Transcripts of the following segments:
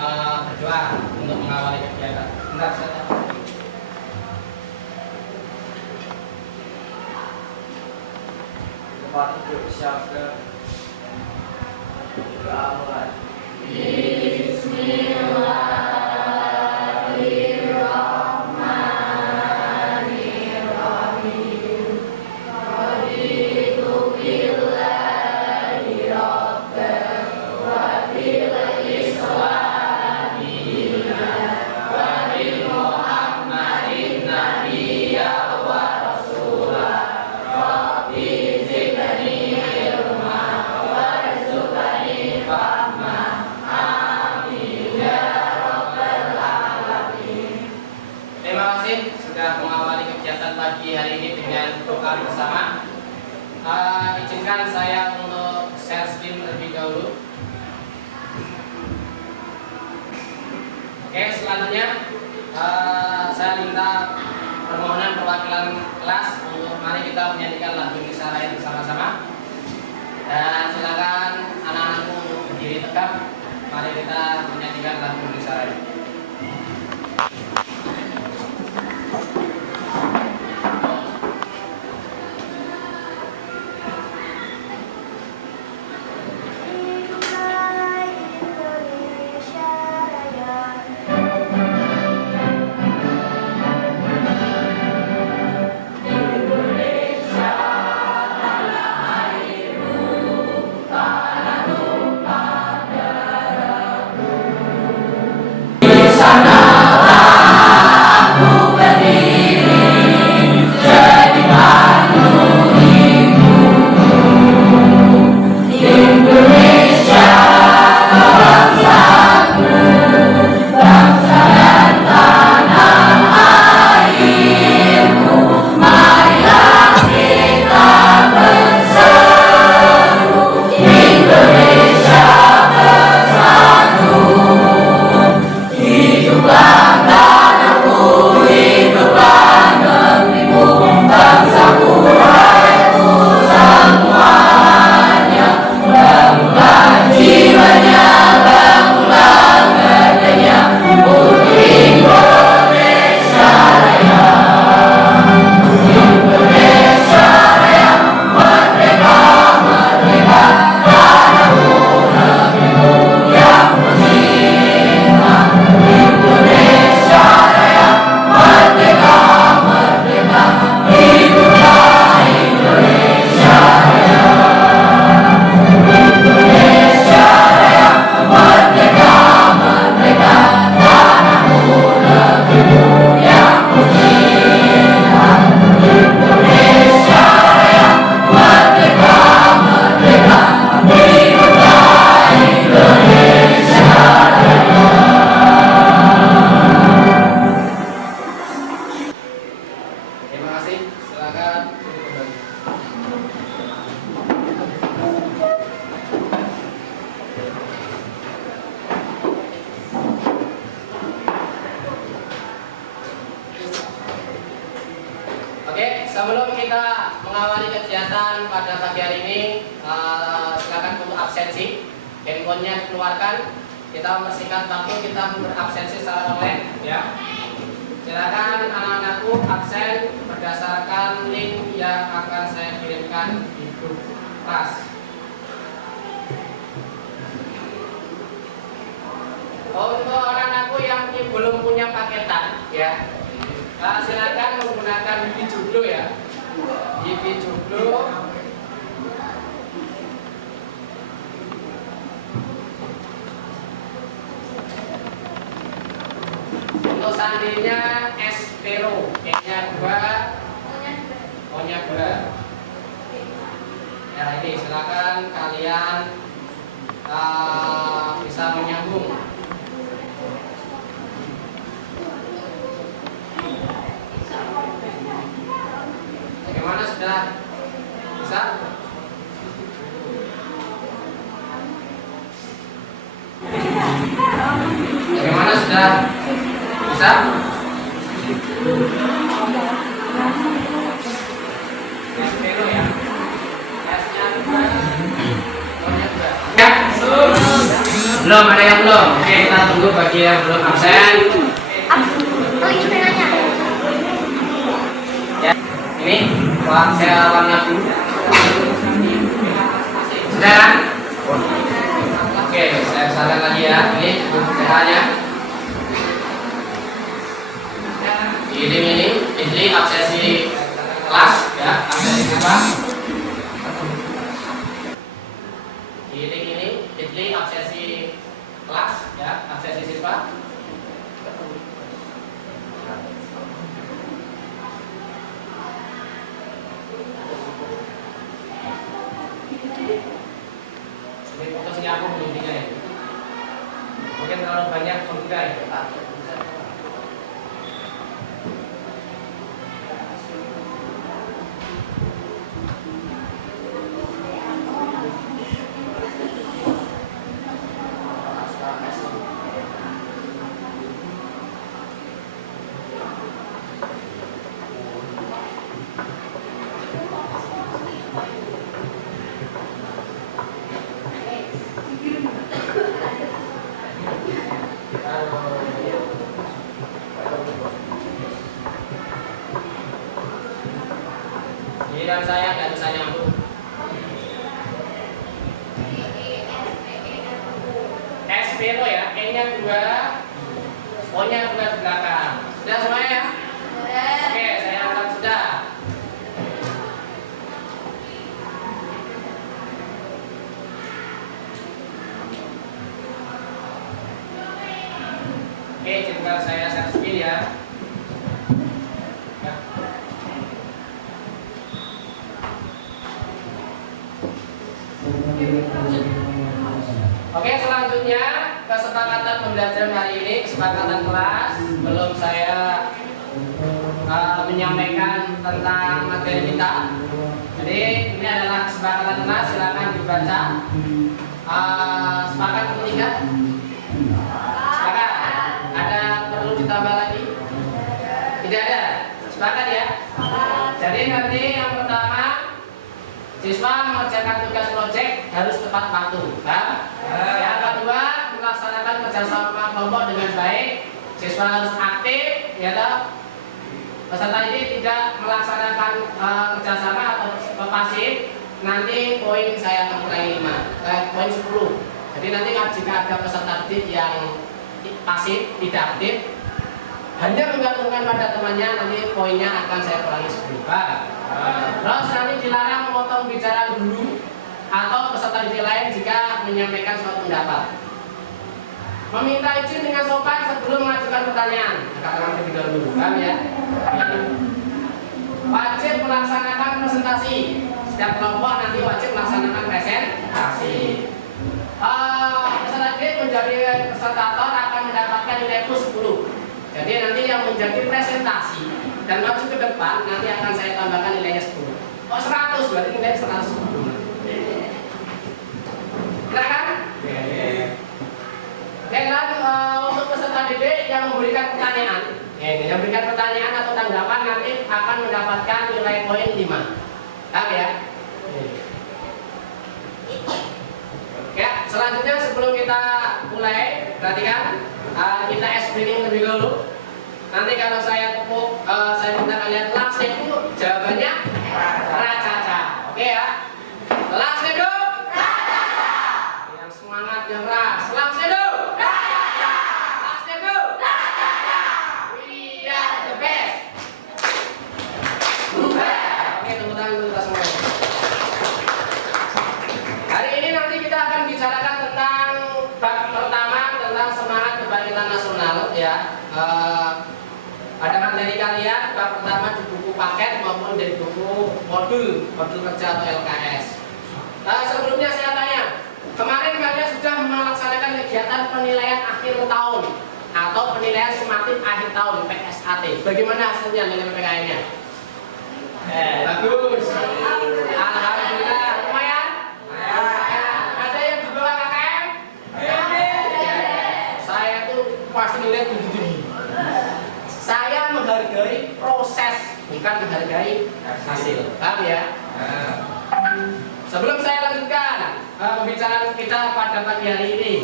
berdoa untuk mengawali kegiatan. Bentar saja. Tempat duduk siapa? Doa mulai. Bersama izinkan saya untuk share screen terlebih dahulu. Oke, selanjutnya saya minta permohonan perwakilan kelas untuk mari kita menyanyikan lagu Indonesia Raya bersama-sama. Dan silakan anak-anakku untuk berdiri tegap. Mari kita menyanyikan lagu Indonesia Raya. Sebelum kita mengawali kegiatan pada pagi hari ini, silakan untuk absensi, handphonenya dikeluarkan. Kita membersihkan waktu kita berabsensi secara online, ya. Silakan anak-anakku absen berdasarkan link yang akan saya kirimkan di grup kelas. Untuk anak-anakku yang belum punya paketan, ya. Silakan menggunakan wifi joglo ya. Wifi joglo. Untuk sandinya Espero, E-nya 2, O-nya 2. Ya ini silakan kalian bisa menyambung. Bagaimana, sudah bisa? Bagaimana, sudah bisa? Espero ya. S-nya 2, O-nya 2. Ya. Belum, ada yang belum? Oke, kita tunggu bagi yang belum absen. Ya, ini saya warna biru. Sudah kan? Oke, saya saran lagi ya. Ini caranya. Ini absensi kelas ya, absensi apa? Ini absensi kelas ya, absensi siswa. Ini fokusnya aku belum ya. Mungkin terlalu banyak ya. Dan saya nggak bisa nyambung. SP itu ya, E-nya 2, O-nya 2 di belakang. Sudah semuanya ya? Oke, saya angkat sudah. Oke, tinggal saya set speed ya. Oke, selanjutnya kesepakatan pembelajaran hari ini, kesepakatan kelas. Belum saya menyampaikan tentang materi kita. Jadi ini adalah kesepakatan kelas, silakan dibaca. Sepakat atau tidak? Sepakat. Ada perlu ditambah lagi? Tidak ada. Sepakat ya? Jadi nanti yang pertama, siswa mengerjakan tugas proyek harus tepat waktu. Yang kedua, melaksanakan kerjasama kelompok dengan baik. Siswa harus aktif, ya toh. Peserta ini tidak melaksanakan kerjasama atau pasif. Nanti poin saya akan kurangi 5, poin 10. Jadi nanti jika ada peserta didik yang pasif, tidak aktif, hanya menggantungkan pada temannya, nanti poinnya akan saya kurangi 10. Terus nanti dilarang memotong bicara guru atau peserta didik lain jika menyampaikan suatu pendapat. Meminta izin dengan sopan sebelum mengajukan pertanyaan. Katakan terlebih dahulu, paham ya? Wajib melaksanakan presentasi. Setiap kelompok nanti wajib melaksanakan presentasi. Peserta didik menjadi presentator akan mendapatkan nilai plus 10. Jadi nanti yang menjadi presentasi dan maju ke depan nanti akan saya tambahkan nilainya 10. Oh 100 berarti nilai 110. Silakan. Dan untuk peserta didik yang memberikan pertanyaan, yang memberikan pertanyaan atau tanggapan nanti akan mendapatkan nilai poin 5. Paham ya? Ya, selanjutnya sebelum kita mulai, perhatikan kita screening lebih dulu. Nanti kalau saya tepuk, saya minta kalian langsung dulu jawabannya racaca. Oke ya? Langsung dulu. Racaca. Yang semangat yang keras. Langsung dulu. Racaca. Langsung dulu. Racaca. We are the best. Oke, tepuk tangan dulu kita semua. Hari ini nanti kita akan bicarakan tentang bab pertama tentang semangat kebangkitan nasional ya. Ada materi kalian bab pertama di buku paket maupun di buku modul kerja atau LKS. Sebelumnya saya tanya, kemarin kalian sudah melaksanakan kegiatan penilaian akhir tahun atau penilaian summatif akhir tahun PSAT. Bagaimana hasilnya nilai PPKN-nya? Bagus. Alhamdulillah. Lumayan? Ada yang di bawah KKM? Saya tuh pasti nilai 7. Saya menghargai proses, bukan menghargai hasil. Paham ya? Sebelum saya lanjutkan pembicaraan kita pada pagi hari ini,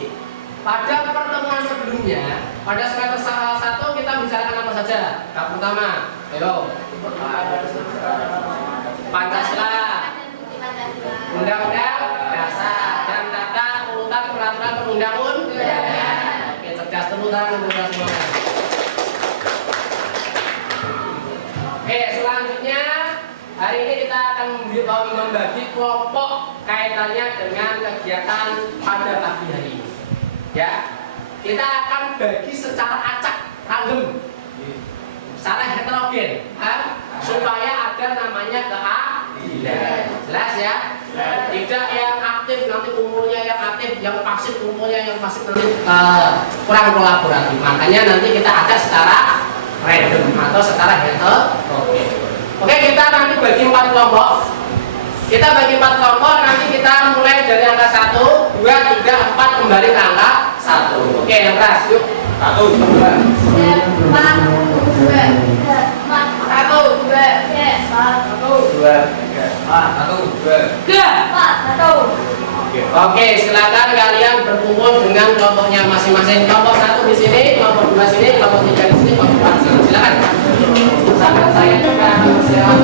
pada pertemuan sebelumnya, pada semester 1 kita bicarakan apa saja? Bab pertama, ayo. Pancasila, Undang-Undang Dasar, dan tata urutan peraturan perundang-undangan. Oke, cerdas, tepuk tangan untuk kita semua. Oke, selanjutnya hari ini kita akan membagi kelompok kaitannya dengan kegiatan pada pagi hari ini. Ya, kita akan bagi secara acak, random, secara heterogen, supaya ada namanya keadilan. Jelas ya? Tidak yang aktif nanti kumpulnya yang aktif, yang pasif kumpulnya yang pasif nanti kurang kolaboratif. Makanya nanti kita acak secara random atau secara heterogen. Oke, kita nanti bagi 4 kelompok. Kita bagi 4 kelompok, nanti kita mulai dari angka 1, 2, 3, 4 kembali ke angka 1. Oke, yang keras, yuk. 1, 2, 3, 4, 2, 1, 2, 3. Oke, silakan kalian berkumpul dengan kelompoknya masing-masing. Kelompok 1 di sini, kelompok 2 sini, kelompok 3 di sini, kelompok 4 di sini. Silakan. Sahabat saya juga mempersiapkan.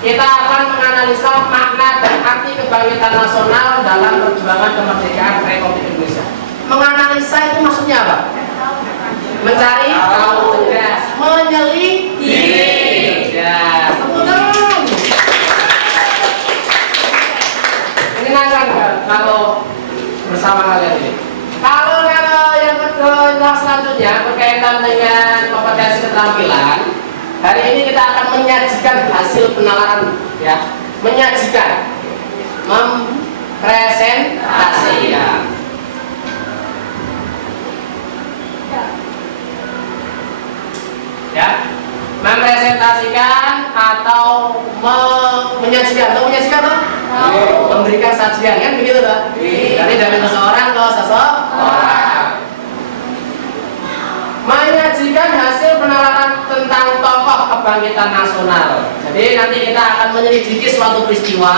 Kita akan menganalisa makna dan arti kebangkitan nasional dalam perjuangan kemerdekaan Republik Indonesia. Menganalisa itu maksudnya apa? Mencari tahu cerdas, menyelidiki. Ya, sebutan. Menyenangkan kan kalau bersama kalian ini. Kalau yang kedua selanjutnya berkaitan dengan kompetensi keterampilan. Hari ini kita akan menyajikan hasil penalaran, ya, menyajikan, mempresentasi, ya. Ya, mempresentasikan atau menyajikan, atau menyajikan apa? Memberikan sajian, kan begitu loh? Jadi dari seseorang ke seseorang. Menyajikan hasil penalaran tentang tokoh kebangkitan nasional. Jadi nanti kita akan menyelidiki suatu peristiwa,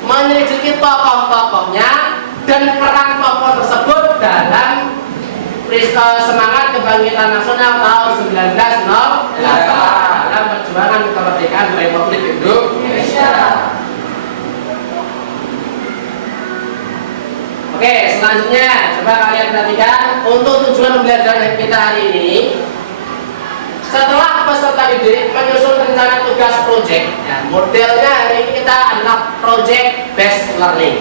menyelidiki tokoh-tokohnya dan peran tokoh tersebut dalam semangat kebangkitan nasional tahun 1908 dalam perjuangan kemerdekaan Republik Indonesia. Oke, Oke, selanjutnya coba kalian perhatikan untuk tujuan pembelajaran kita hari ini. Setelah peserta didik menyusun rencana tugas project, ya, modelnya hari ini kita adalah project based learning.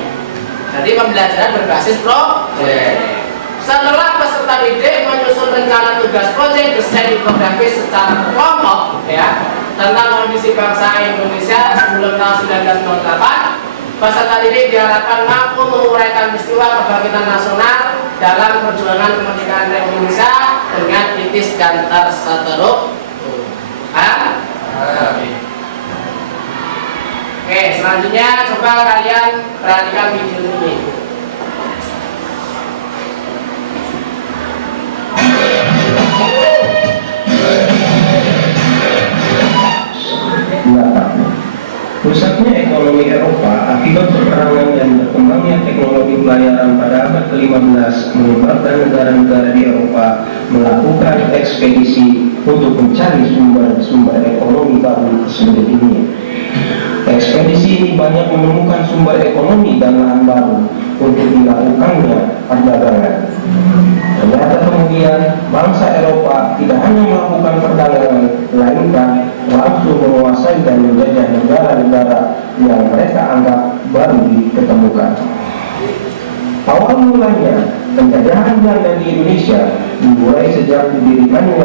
Jadi pembelajaran berbasis project. Setelah peserta didik menyusun rencana tugas project desain infografis secara kelompok, ya, tentang kondisi bangsa Indonesia sebelum tahun 1998, peserta didik diharapkan mampu menguraikan peristiwa kebangkitan nasional dalam perjuangan kemerdekaan Republik Indonesia dengan kritis dan terstruktur. Oke, selanjutnya coba kalian perhatikan video ini. Pusatnya ekonomi Eropa akibat peperangan dan berkembangnya teknologi pelayaran pada abad ke-15 menyebabkan negara-negara di Eropa melakukan ekspedisi untuk mencari sumber-sumber ekonomi baru ke seluruh dunia. Ekspedisi ini banyak menemukan sumber ekonomi dan lahan baru untuk dilakukannya perdagangan. Ternyata kemudian bangsa Eropa tidak hanya melakukan perdagangan, melainkan langsung menguasai dan menjajah negara-negara yang mereka anggap baru diketemukan. Awal mulanya penjajahan Belanda di Indonesia dimulai sejak didirikannya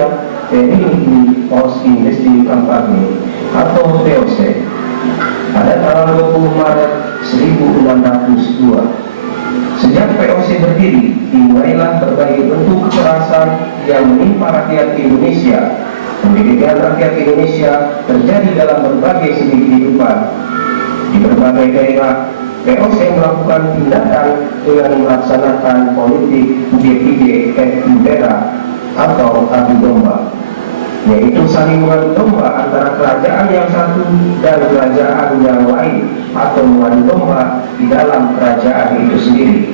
Vereniging Oost-Indische Compagnie atau VOC pada tanggal 20 Maret 1602. Sejak VOC berdiri, dimulailah berbagai bentuk kekerasan yang menimpa rakyat Indonesia. Pendidikan rakyat Indonesia terjadi dalam berbagai segi kehidupan. Di berbagai daerah, VOC melakukan tindakan dengan melaksanakan politik DPG et Impera atau adu domba, yaitu saling mengadu domba antara kerajaan yang satu dan kerajaan yang lain atau mengadu domba di dalam kerajaan itu sendiri.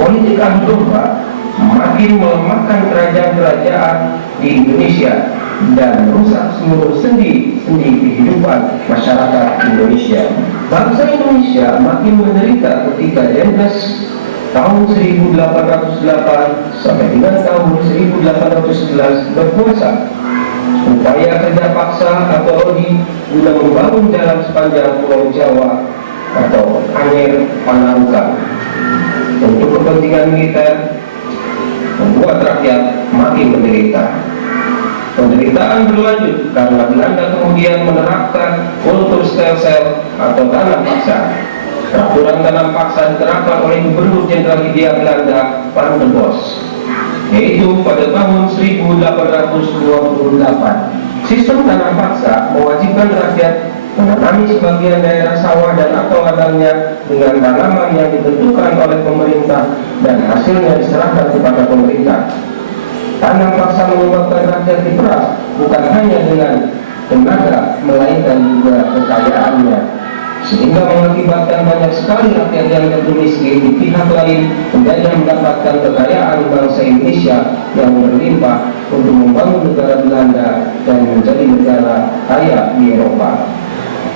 Politik adu domba makin melemahkan kerajaan-kerajaan di Indonesia dan merusak seluruh sendi-sendi kehidupan masyarakat Indonesia. Bangsa Indonesia makin menderita ketika Dendles tahun 1808 sampai dengan tahun 1811 berkuasa. Upaya kerja paksa atau RODI guna membangun jalan sepanjang Pulau Jawa atau Anyer Panarukan untuk kepentingan militer membuat rakyat makin menderita. Penderitaan berlanjut karena Belanda kemudian menerapkan kultur stelsel atau tanam paksa. Peraturan tanam paksa diterapkan oleh Gubernur Jenderal Hindia Belanda Van der Bos, yaitu pada tahun 1828. Sistem tanam paksa mewajibkan rakyat menanami sebagian daerah sawah dan atau ladangnya dengan tanaman yang ditentukan oleh pemerintah dan hasilnya diserahkan kepada pemerintah. Tanam paksa menyebabkan rakyat diperas bukan hanya dengan tenaga melainkan juga kekayaannya, sehingga mengakibatkan banyak sekali rakyat yang jatuh miskin. Di pihak lain, penjajah mendapatkan kekayaan bangsa Indonesia yang berlimpah untuk membangun negara Belanda dan menjadi negara kaya di Eropa.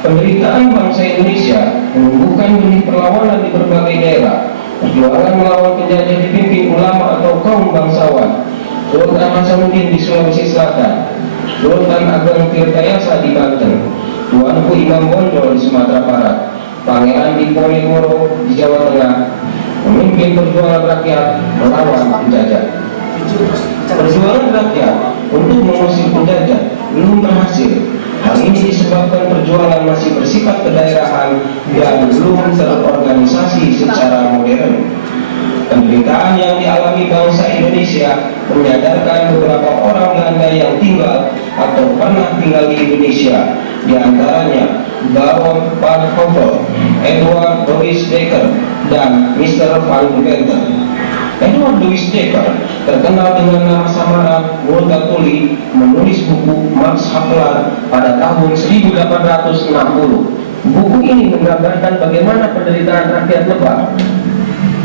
Penderitaan bangsa Indonesia menumbuhkan benih perlawanan di berbagai daerah. Perjuangan melawan penjajah dipimpin ulama atau kaum bangsawan. Sultan Hasanuddin di Sulawesi Selatan, Sultan Ageng Tirtayasa di Banten, Tuanku Imam Bonjol di Sumatera Barat, Pangeran Diponegoro di Jawa Tengah, memimpin perjuangan rakyat melawan penjajah. Perjuangan rakyat untuk mengusir penjajah belum berhasil. Hal ini disebabkan perjuangan masih bersifat kedaerahan dan belum terorganisasi secara modern. Penderitaan yang dialami bangsa Indonesia menyadarkan beberapa orang Belanda yang tinggal atau pernah tinggal di Indonesia, di antaranya Baron van Hove, Edward Louis Dekker, dan Mr. Van Deventer. Edward Louis Dekker, terkenal dengan nama samaran Multatuli, menulis buku Max Havelaar pada tahun 1860. Buku ini menggambarkan bagaimana penderitaan rakyat lebah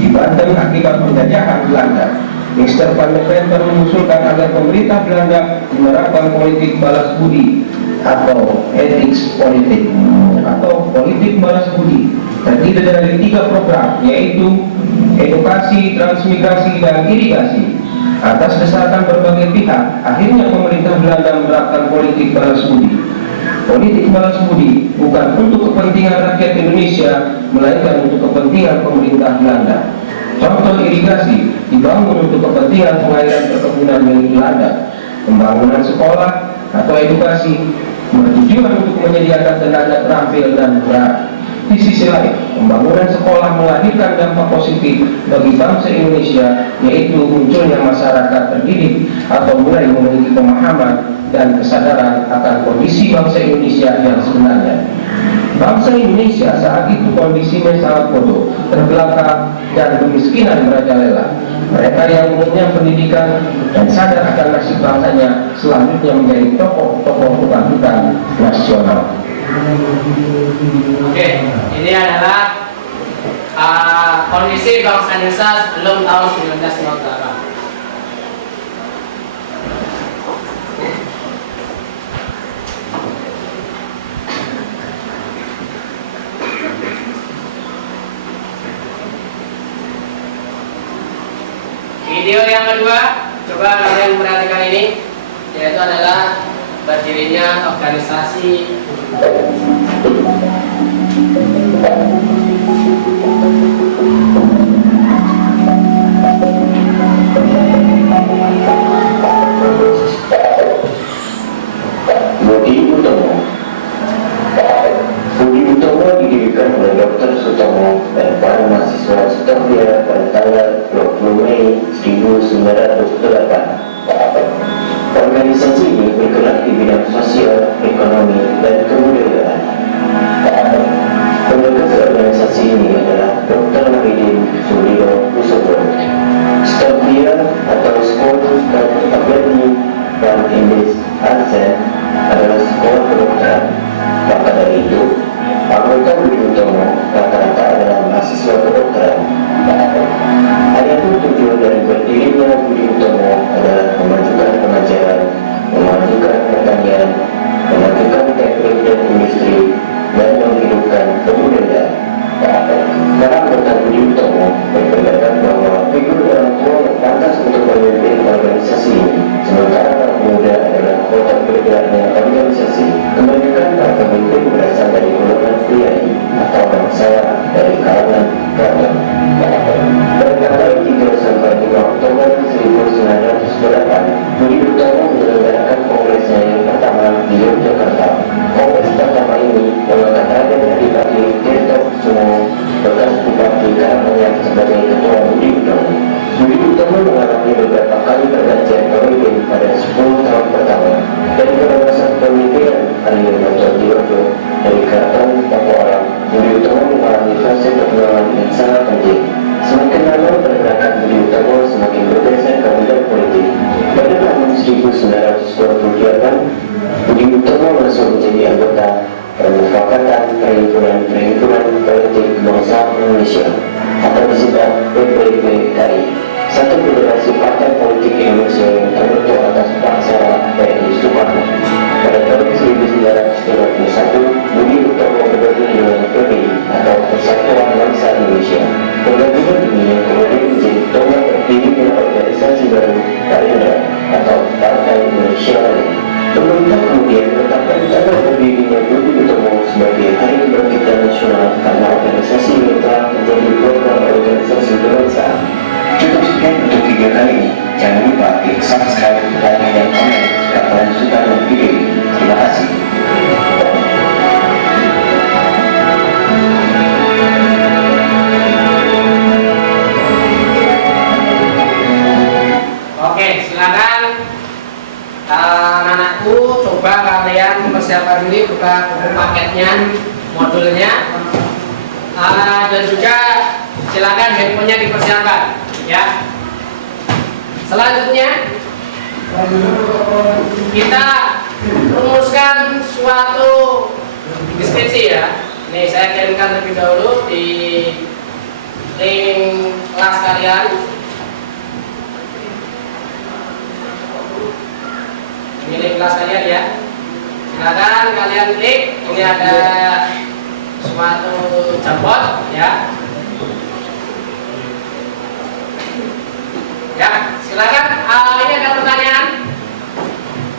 di Banten akibat penjajahan Belanda. Mr. Van Deventer mengusulkan agar pemerintah Belanda menerapkan politik balas budi atau ethics politik atau politik balas budi, terdiri dari 3 program, yaitu edukasi, transmigrasi, dan irigasi. Atas desakan berbagai pihak, akhirnya pemerintah Belanda menerapkan politik balas budi. Politik balas budi bukan untuk kepentingan rakyat Indonesia, melainkan untuk kepentingan pemerintah Belanda. Contoh irigasi dibangun untuk kepentingan pengairan perkebunan milik Belanda. Pembangunan sekolah atau edukasi bertujuan untuk menyediakan tenaga terampil dan murah. Di sisi lain, pembangunan sekolah melahirkan dampak positif bagi bangsa Indonesia, yaitu munculnya masyarakat terdidik atau mulai memiliki pemahaman dan kesadaran akan kondisi bangsa Indonesia yang sebenarnya. Bangsa Indonesia saat itu kondisinya sangat bodoh, terbelakang, dan kemiskinan merajalela. Mereka yang umumnya pendidikan dan sadar akan nasib bangsanya selanjutnya menjadi tokoh-tokoh kebangkitan nasional. Oke, ini adalah kondisi bangsa Indonesia sebelum tahun 1958. Video yang kedua, coba kalian perhatikan ini, yaitu adalah berdirinya organisasi Budi Utomo. Budi Utomo didirikan oleh Dr. Sutomo dan para mahasiswa Stokvia pada tanggal 20 Mei 1908. Organisasi ini bergerak di bidang sosial, ekonomi, dan kebudayaan. Pendekar organisasi ini adalah Dr. Muhyiddin Sulilo Kusubo. Stokvia atau School of Academy dan English Arts adalah sekolah kedokteran. Maka dari itu, anggota Budi Utomo rata-rata adalah mahasiswa kedokteran. Adapun tujuan dari berdirinya Budi Utomo adalah memajukan pengajaran, memajukan pertanian, memajukan teknik dan industri, dan menghidupkan kebudayaan. Para anggota Budi Utomo berpendapat bahwa figur orang tua yang pantas untuk memimpin organisasi ini, sementara para pemuda adalah kota bergeraknya organisasi. Kebanyakan para pemimpin berasal dari golongan priai atau bangsawan dari kalangan rakyat. Pada tanggal 3 sampai 5 Oktober 1908, Budi Utomo menyelenggarakan kongresnya yang pertama di Yogyakarta. Kongres pertama ini mengangkat Raden Adipati Tirtokusumo bekas Bupati Karanganyar sebagai ketua Budi Utomo. Budi Utomo mengalami beberapa kali pergantian pemimpin pada 10 tahun pertama, dan pada masa kepemimpinan Aliyomanto Tirojo dari Keraton Pakualam, Budi Utomo mengalami fase perkembangan yang sangat penting. Semakin lama pergerakan Budi Utomo semakin bergeser ke bidang politik. Pada tahun 1928, Budi Utomo masuk menjadi anggota Permufakatan Perhimpunan Politik Kebangsaan Indonesia atau disingkat PPPKI, satu federasi partai politik Indonesia yang terbentuk atas paksaan TNI Soekarno. Pada tahun 1931, Budi Utomo bergabung dengan PPI atau Persatuan Bangsa Indonesia. Penggabungan ini yang kemudian menjadi tonggak berdirinya organisasi baru Parindra atau Partai Indonesia Raya. Pemerintah kemudian menetapkan tanggal berdirinya Budi Utomo sebagai Hari Kebangkitan Nasional karena organisasi ini telah menjadi program organisasi kebangsaan. Cukup sekian untuk video kali ini. Jangan lupa klik subscribe, like, dan komen jika kalian suka dengan video ini. Terima kasih. Oke, silakan anak-anakku, coba kalian persiapkan dulu buka buku paketnya, modulnya, dan juga silakan handphonenya dipersiapkan, ya. Selanjutnya kita rumuskan suatu deskripsi, ya. Ini saya kirimkan terlebih dahulu di link kelas kalian. Ini link kelas kalian, ya. Silakan kalian klik. Ini ada suatu jambot, ya. Ya, silakan. Ini ada pertanyaan.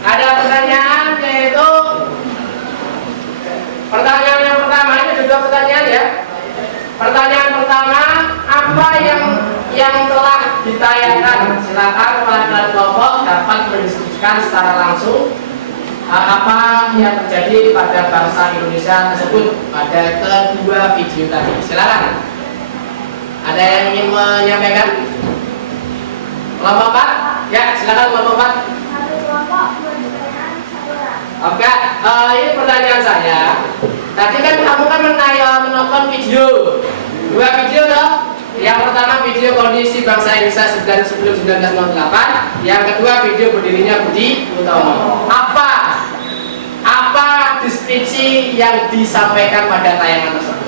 Ada pertanyaan yaitu pertanyaan yang pertama, ini juga pertanyaan ya. Pertanyaan pertama, apa yang telah ditayangkan? Silakan kepala kelompok dapat mendiskusikan secara langsung apa yang terjadi pada bangsa Indonesia tersebut pada kedua video tadi. Silakan. Ada yang ingin menyampaikan? Kelompok 4? Ya, silakan kelompok 4. Satu kelompok, dua pertanyaan, satu orang. Oke, ini pertanyaan saya. Tadi kan kamu kan menonton video, dua video toh. Yang pertama video kondisi bangsa Indonesia sebelum 1948. Yang kedua video berdirinya Budi Utomo. Apa deskripsi yang disampaikan pada tayangan tersebut?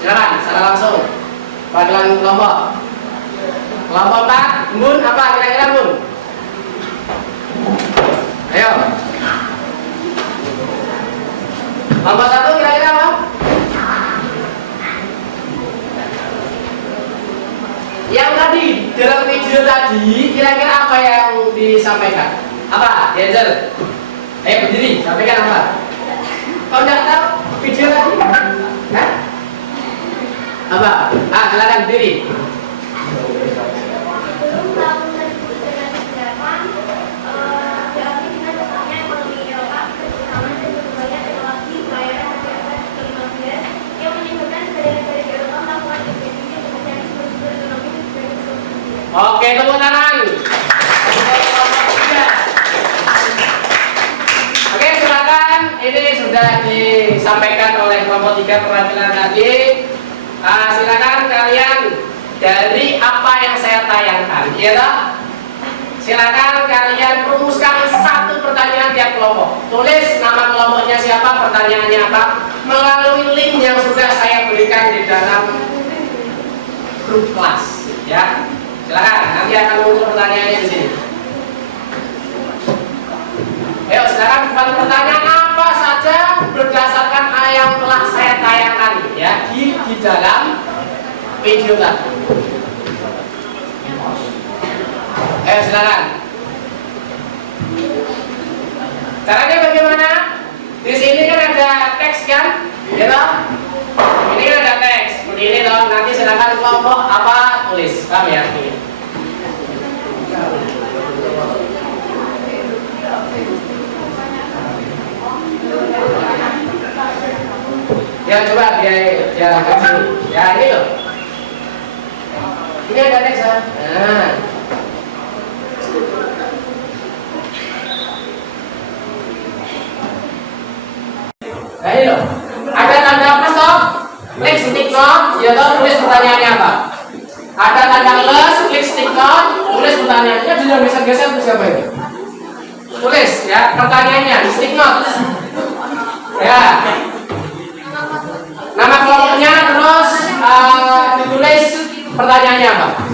Silakan, secara langsung. Perwakilan kelompok. Kelompok 4, Mun, apa kira-kira Mun? Ayo. Kelompok 1 kira-kira apa? Yang tadi, dalam video tadi, kira-kira apa yang disampaikan? Apa? Denzel. Berdiri, sampaikan apa? Kau tidak tahu video tadi? Hah? Apa? Silakan berdiri. Sebelum tahun 1998, diakui dengan besarnya ekonomi Eropa, terutama dan berbagai teknologi pelayanan masyarakat ke-15 yang menyebabkan negara-negara di Eropa melakukan intervensi untuk mencari sumber-sumber ekonomi dari sumber dunia. Oke, tepuk tangan. Oke, silakan. Ini sudah disampaikan oleh kelompok 3 perwakilan tadi. Silakan kalian dari apa yang saya tayangkan, ya toh? Silakan kalian rumuskan satu pertanyaan tiap kelompok. Tulis nama kelompoknya siapa, pertanyaannya apa, melalui link yang sudah saya berikan di dalam grup kelas. Ya, silakan. Nanti akan muncul pertanyaannya di sini. Ayo, silakan buat pertanyaan apa saja berdasarkan yang telah saya tayangkan ya di dalam video tadi. Ayo, silakan. Caranya bagaimana? Di sini kan ada teks kan, ya toh? Ini kan ada teks. Seperti ini toh. Nanti silakan kelompok apa tulis, paham ya? Ya coba dia angkat sini. Ya ini loh. Ini ada teks kan? Nah ini loh. Ada tanda plus toh? Klik stick note, ya toh tulis pertanyaannya apa? Ada tanda plus, klik stick note, tulis pertanyaannya. Dia bisa geser tuh siapa ini? Tulis ya pertanyaannya di stick note. Ya. Nama kelompoknya terus ditulis pertanyaannya apa?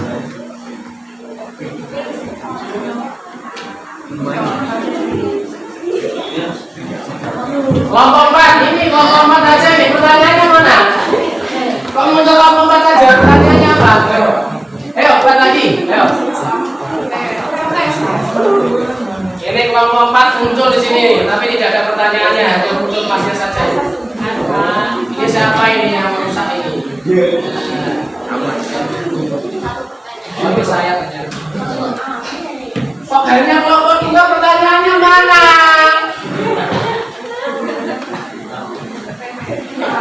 Kelompok 4, ini kelompok 4 aja nih, pertanyaannya mana? Kok muncul kelompok 4 saja, pertanyaannya apa? Ayo, buat lagi, ayo. Ini kelompok 4 muncul di sini, tapi tidak ada pertanyaannya, hanya muncul pasnya saja. Ini siapa ini yang merusak ini? Ini saya tanya. Kok hanya kelompok 3 pertanyaannya mana?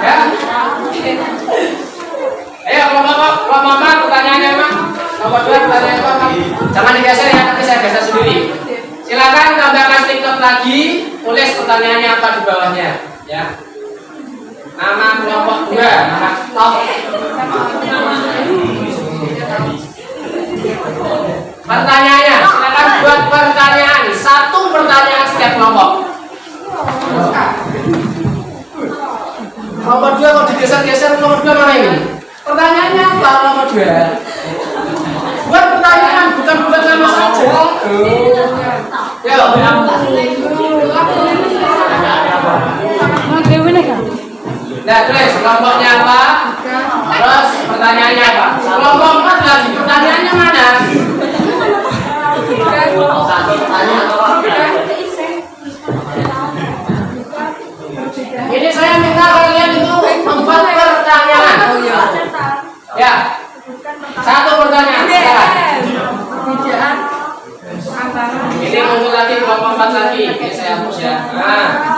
Ya? Ayo kelompok 4 pertanyaannya emang? Kelompok 2 pertanyaannya apa? Jangan digeser ya, nanti saya geser sendiri. Silakan tambahkan stiker lagi, tulis pertanyaannya apa di bawahnya, ya. Nama kelompok 2, nama top. Pertanyaannya, silakan buat pertanyaan, satu pertanyaan setiap kelompok. Kelompok 2 kok digeser-geser, kelompok 2 mana ini? Pertanyaannya apa kelompok 2? Buat pertanyaan, bukan buat nama saja. Yo. Nah, tulis kelompoknya apa? Terus pertanyaannya apa? Kelompok 4 lagi, pertanyaannya mana? Ini saya minta kalian itu membuat pertanyaan. Ya, satu pertanyaan. Ini muncul lagi kelompok 4 lagi. Oke, saya hapus ya. Nah.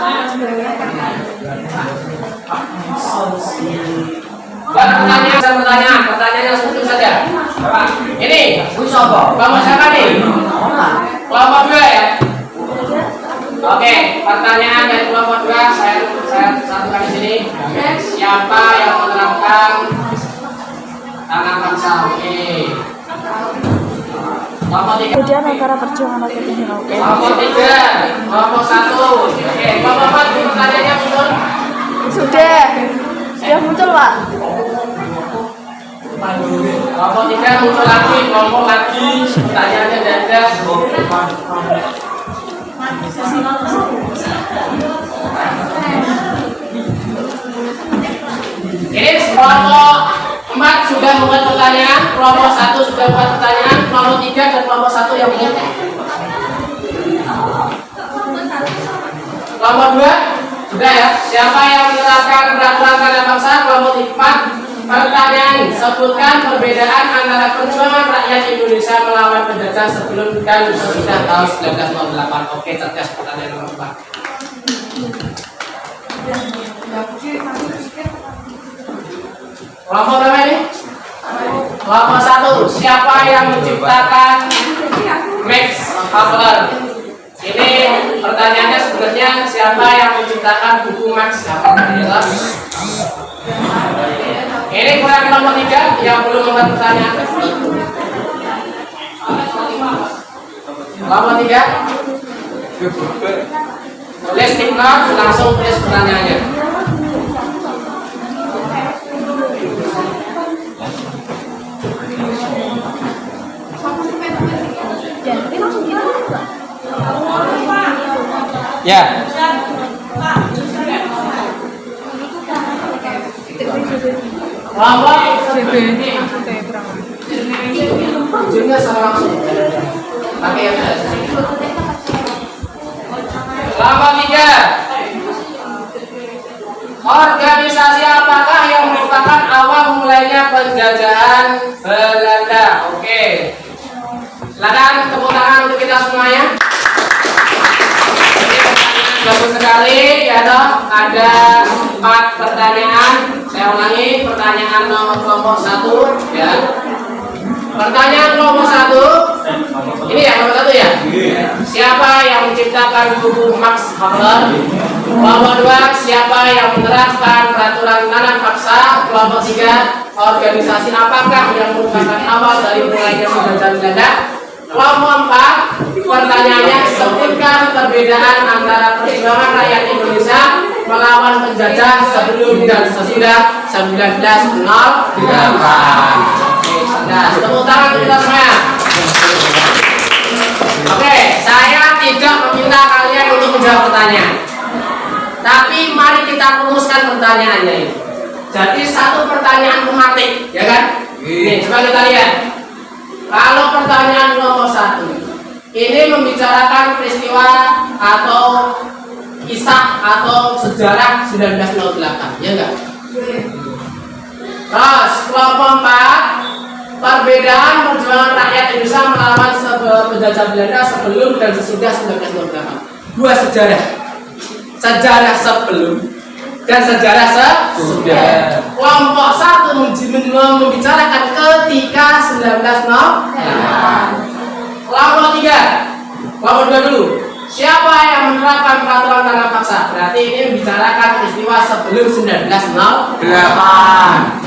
Pertanyaannya sebut saja. Ini kelompok siapa nih? Kelompok 2 ya. Oke, pertanyaan dari kelompok 2 saya satukan di sini. Siapa yang menerapkan tanam bangsa? Oke. Kelompok 3. Kemudian negara perjuangan rakyat Indonesia. Oke. Kelompok 3, kelompok 1. Oke, kelompok 4 pertanyaannya muncul. Sudah muncul, Pak. Kelompok 3 muncul lagi, kelompok lagi. Pertanyaannya ada. Ini kelompok 4 sudah membuat pertanyaan, kelompok 1 sudah membuat pertanyaan, kelompok 3 dan kelompok 1 yang belum. Kelompok 2 sudah ya. Siapa yang menerapkan peraturan tanda bangsa? Kelompok 4. Pertanyaan, sebutkan perbedaan antara perjuangan rakyat Indonesia melawan penjajah sebelum dan sesudah tahun 1908. Oke, cerdas pertanyaan nomor 4. Kelompok berapa ini? Kelompok 1. Siapa yang menciptakan Max Havelaar? Ini pertanyaannya sebenarnya siapa yang menciptakan buku Max Havelaar? Ini kurang kelompok 3 yang belum membuat pertanyaan. Kelompok 3. Tulis tick mark, langsung tulis pertanyaannya. Ya. Kelompok ujungnya sama langsung. Pakai yang ada. Kelompok 3. Organisasi apakah yang merupakan awal mulainya penjajahan Belanda? Oke. Silakan tepuk tangan untuk kita semuanya. Ini pertanyaan bagus sekali ya toh. Ada 4 pertanyaan. Saya ulangi, pertanyaan nomor kelompok 1 ya. Pertanyaan kelompok 1. Ini ya kelompok 1 ya. Siapa yang menciptakan buku Max Havelaar? Kelompok 2. Siapa yang menerapkan peraturan tanam paksa? Kelompok 3. Organisasi apakah yang merupakan awal dari mulainya penjajahan Belanda? Kelompok 4. Pertanyaannya, sebutkan perbedaan antara perjuangan rakyat Indonesia melawan penjajah sebelum dan sesudah 1908. Nah, tepuk tangan untuk kita semua. Oke, saya tidak meminta kalian untuk menjawab pertanyaan, tapi mari kita rumuskan pertanyaannya ini. Jadi satu pertanyaan tematik, ya kan? Nih, coba kita lihat. Kalau pertanyaan nomor 1 ini membicarakan peristiwa atau kisah atau sejarah 1908, ya enggak? Terus kelompok 4, perbedaan perjuangan rakyat Indonesia melawan penjajah Belanda sebelum dan sesudah 1908. Dua sejarah. Sejarah sebelum dan sejarah sesudah. Kelompok 1 membicarakan ketika 1908. Kelompok 3. Kelompok 2 dulu. Siapa yang menerapkan peraturan tanam paksa? Berarti ini membicarakan peristiwa sebelum 1908.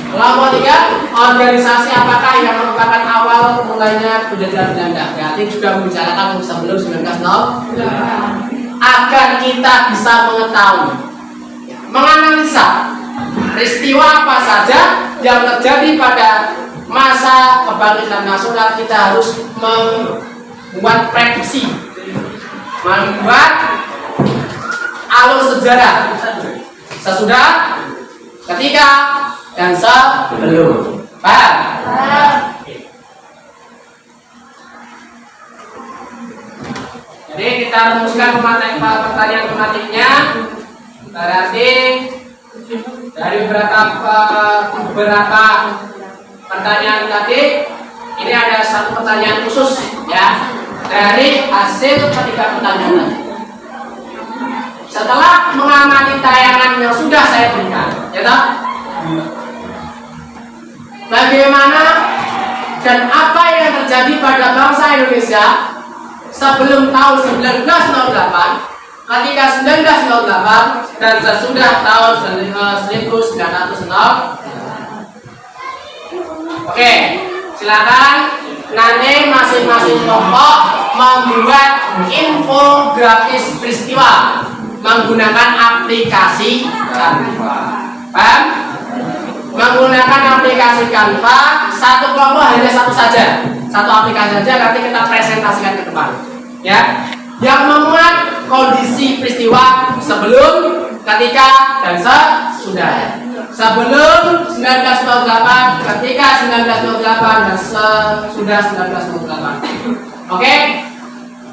Kelompok 3. Organisasi apakah yang merupakan awal mulainya penjajahan Belanda? Berarti juga membicarakan sebelum 1908. Agar kita bisa mengetahui, menganalisa peristiwa apa saja yang terjadi pada masa kebangkitan nasional, kita harus membuat prediksi, membuat alur sejarah sesudah, ketika, dan sebelum. Paham? kita rumuskan pertanyaan tematiknya. Berarti dari beberapa pertanyaan tadi, ini ada satu pertanyaan khusus ya dari hasil ketiga pertanyaan tadi. Setelah mengamati tayangan yang sudah saya berikan, ya toh, bagaimana dan apa yang terjadi pada bangsa Indonesia sebelum tahun 1908, ketika 1908 dan sesudah tahun 1900. Oke, silakan nanti masing-masing kelompok membuat infografis peristiwa menggunakan aplikasi Canva. Paham? Menggunakan aplikasi Canva, satu kelompok hanya satu saja, satu aplikasi saja, nanti kita presentasikan ke depan ya, yang memuat kondisi peristiwa sebelum, ketika, dan sesudah. Sebelum 1908, ketika 1908, dan sesudah 1908. Oke,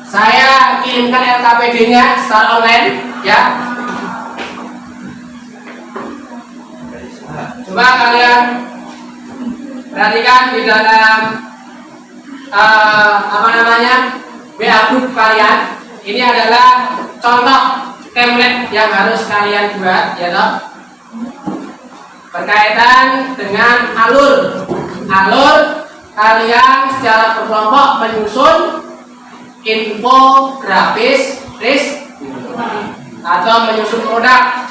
saya kirimkan LKPD-nya secara online ya. Coba kalian perhatikan di dalam WA group kalian. Ini adalah contoh template yang harus kalian buat ya toh, berkaitan dengan alur kalian secara berkelompok menyusun infografis atau menyusun produk.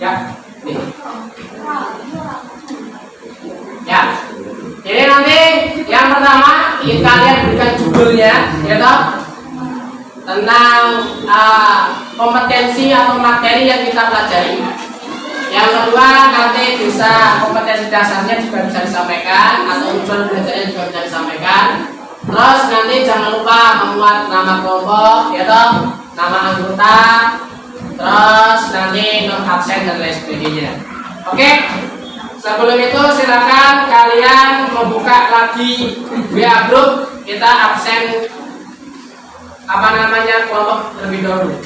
Ya, nih. Ya, jadi nanti yang pertama kalian berikan judulnya, ya toh, tentang kompetensi atau materi yang kita pelajari. Yang kedua nanti bisa kompetensi dasarnya juga bisa disampaikan atau tujuan belajarnya juga bisa disampaikan. Terus nanti jangan lupa memuat nama kelompok, ya toh, nama anggota, terus nanti non absen dan lain sebagainya. Oke, sebelum itu silakan kalian membuka lagi WA group, kita absen kelompok terlebih dahulu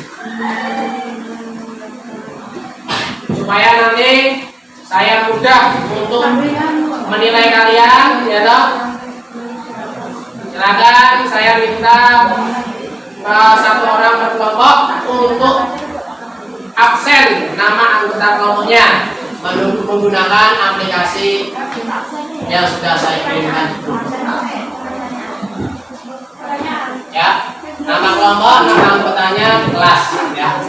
supaya nanti saya mudah untuk menilai kalian, ya toh. Silakan saya minta satu orang per kelompok untuk absen nama anggota kelompoknya menggunakan aplikasi yang sudah saya kirimkan. Ya, nama kelompok, nama anggotanya, kelas ya.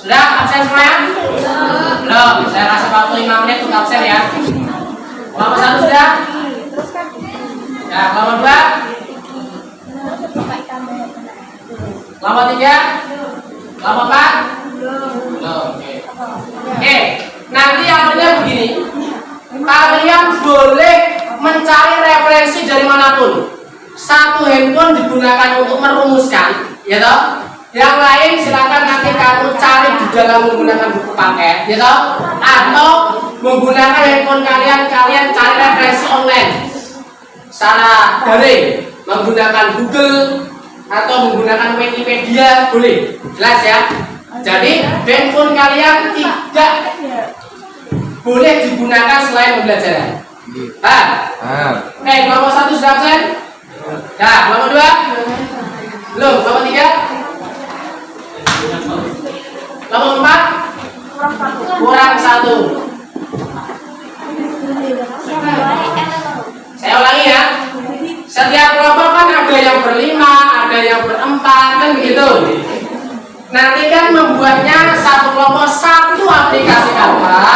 Sudah absen semuanya? Belum, saya kasih waktu 5 menit untuk absen ya. Kelompok 1 sudah? Ya, kelompok 2? Kelompok 3? Kelompok 4? Belum, oke. Nanti alurnya begini. Kalian boleh mencari referensi dari manapun. Satu handphone digunakan untuk merumuskan, ya toh. Yang lain silakan nanti kamu cari di dalam menggunakan buku paket, ya toh, atau menggunakan handphone kalian cari referensi online secara daring menggunakan Google atau menggunakan Wikipedia, boleh. Jelas ya. Jadi handphone kalian tidak boleh digunakan selain pembelajaran. Kelompok 1 sudah absen? Ya, kelompok 2? Belum, kelompok 3? Kelompok 4? Kurang 1. Saya ulangi ya. Setiap kelompok kan ada yang berlima, ada yang berempat, kan begitu. Nanti kan membuatnya satu kelompok satu aplikasi Canva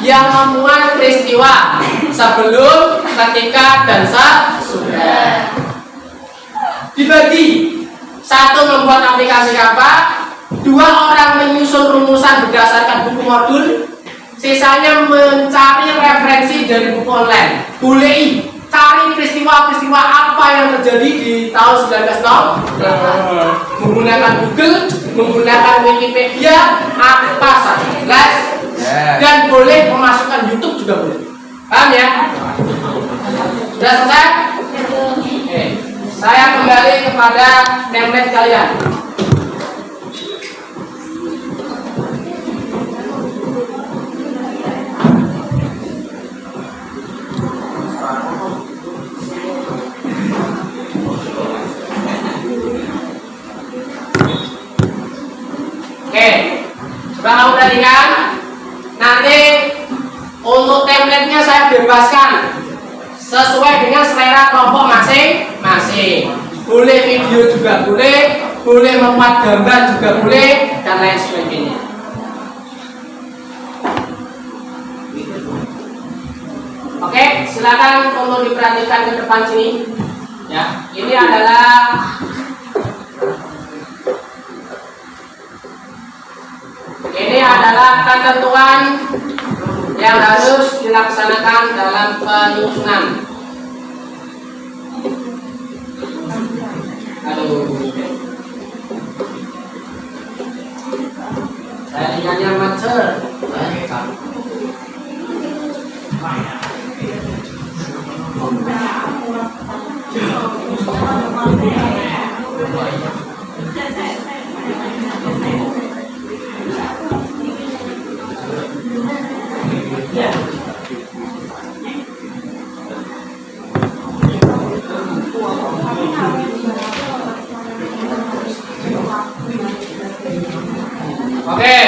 yang memuat peristiwa sebelum, ketika, dan sesudah. Dibagi Satu membuat aplikasi Canva, dua orang menyusun rumusan berdasarkan buku modul, sisanya mencari referensi dari buku online. Boleh cari peristiwa-peristiwa apa yang terjadi di tahun 1900 menggunakan Google, menggunakan Wikipedia, apa saja. Dan boleh memasukkan YouTube juga boleh. Paham ya? Sudah selesai? Oke. Saya kembali kepada template kalian. Oke, sudah kamu perhatikan? Nanti untuk template-nya saya bebaskan sesuai dengan selera kelompok masing-masing. Boleh video juga boleh, boleh memuat gambar juga boleh, dan lain sebagainya. Oke, silakan untuk diperhatikan ke depan sini. Ya, ini adalah ketentuan yang harus dilaksanakan dalam penyusunan. Saya ingatnya macet. Oke.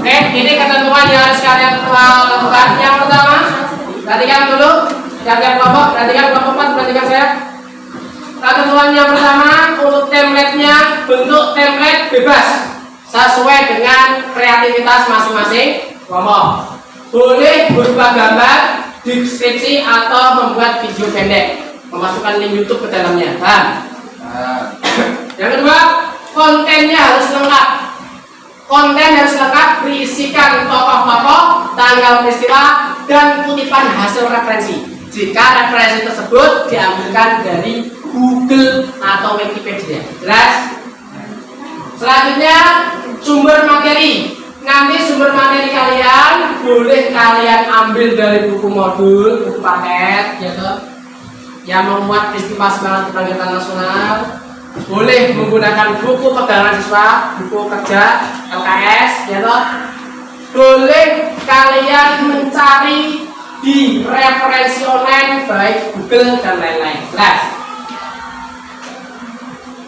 Oke, ini ketentuan yang harus kalian lakukan. Yang pertama, perhatikan dulu, jaga kelompok, perhatikan kelompok 4, perhatikan saya. Ketentuan yang pertama, untuk template-nya bentuk template bebas sesuai dengan kreativitas masing-masing kelompok. Boleh berupa gambar, deskripsi, atau membuat video pendek, memasukkan link YouTube ke dalamnya. Paham? Yang kedua, kontennya harus lengkap. Konten harus lengkap, berisikan tokoh-tokoh, tanggal peristiwa, dan kutipan hasil referensi. Jika referensi tersebut diambilkan dari Google atau Wikipedia. Jelas? Selanjutnya, sumber materi. Nanti sumber materi kalian boleh kalian ambil dari buku modul, buku paket, gitu, yang memuat peristiwa semangat kebangkitan nasional. Boleh menggunakan buku pegangan siswa, buku kerja, LKS, gitu. Boleh kalian mencari di referensi online baik Google dan lain-lain. Jelas?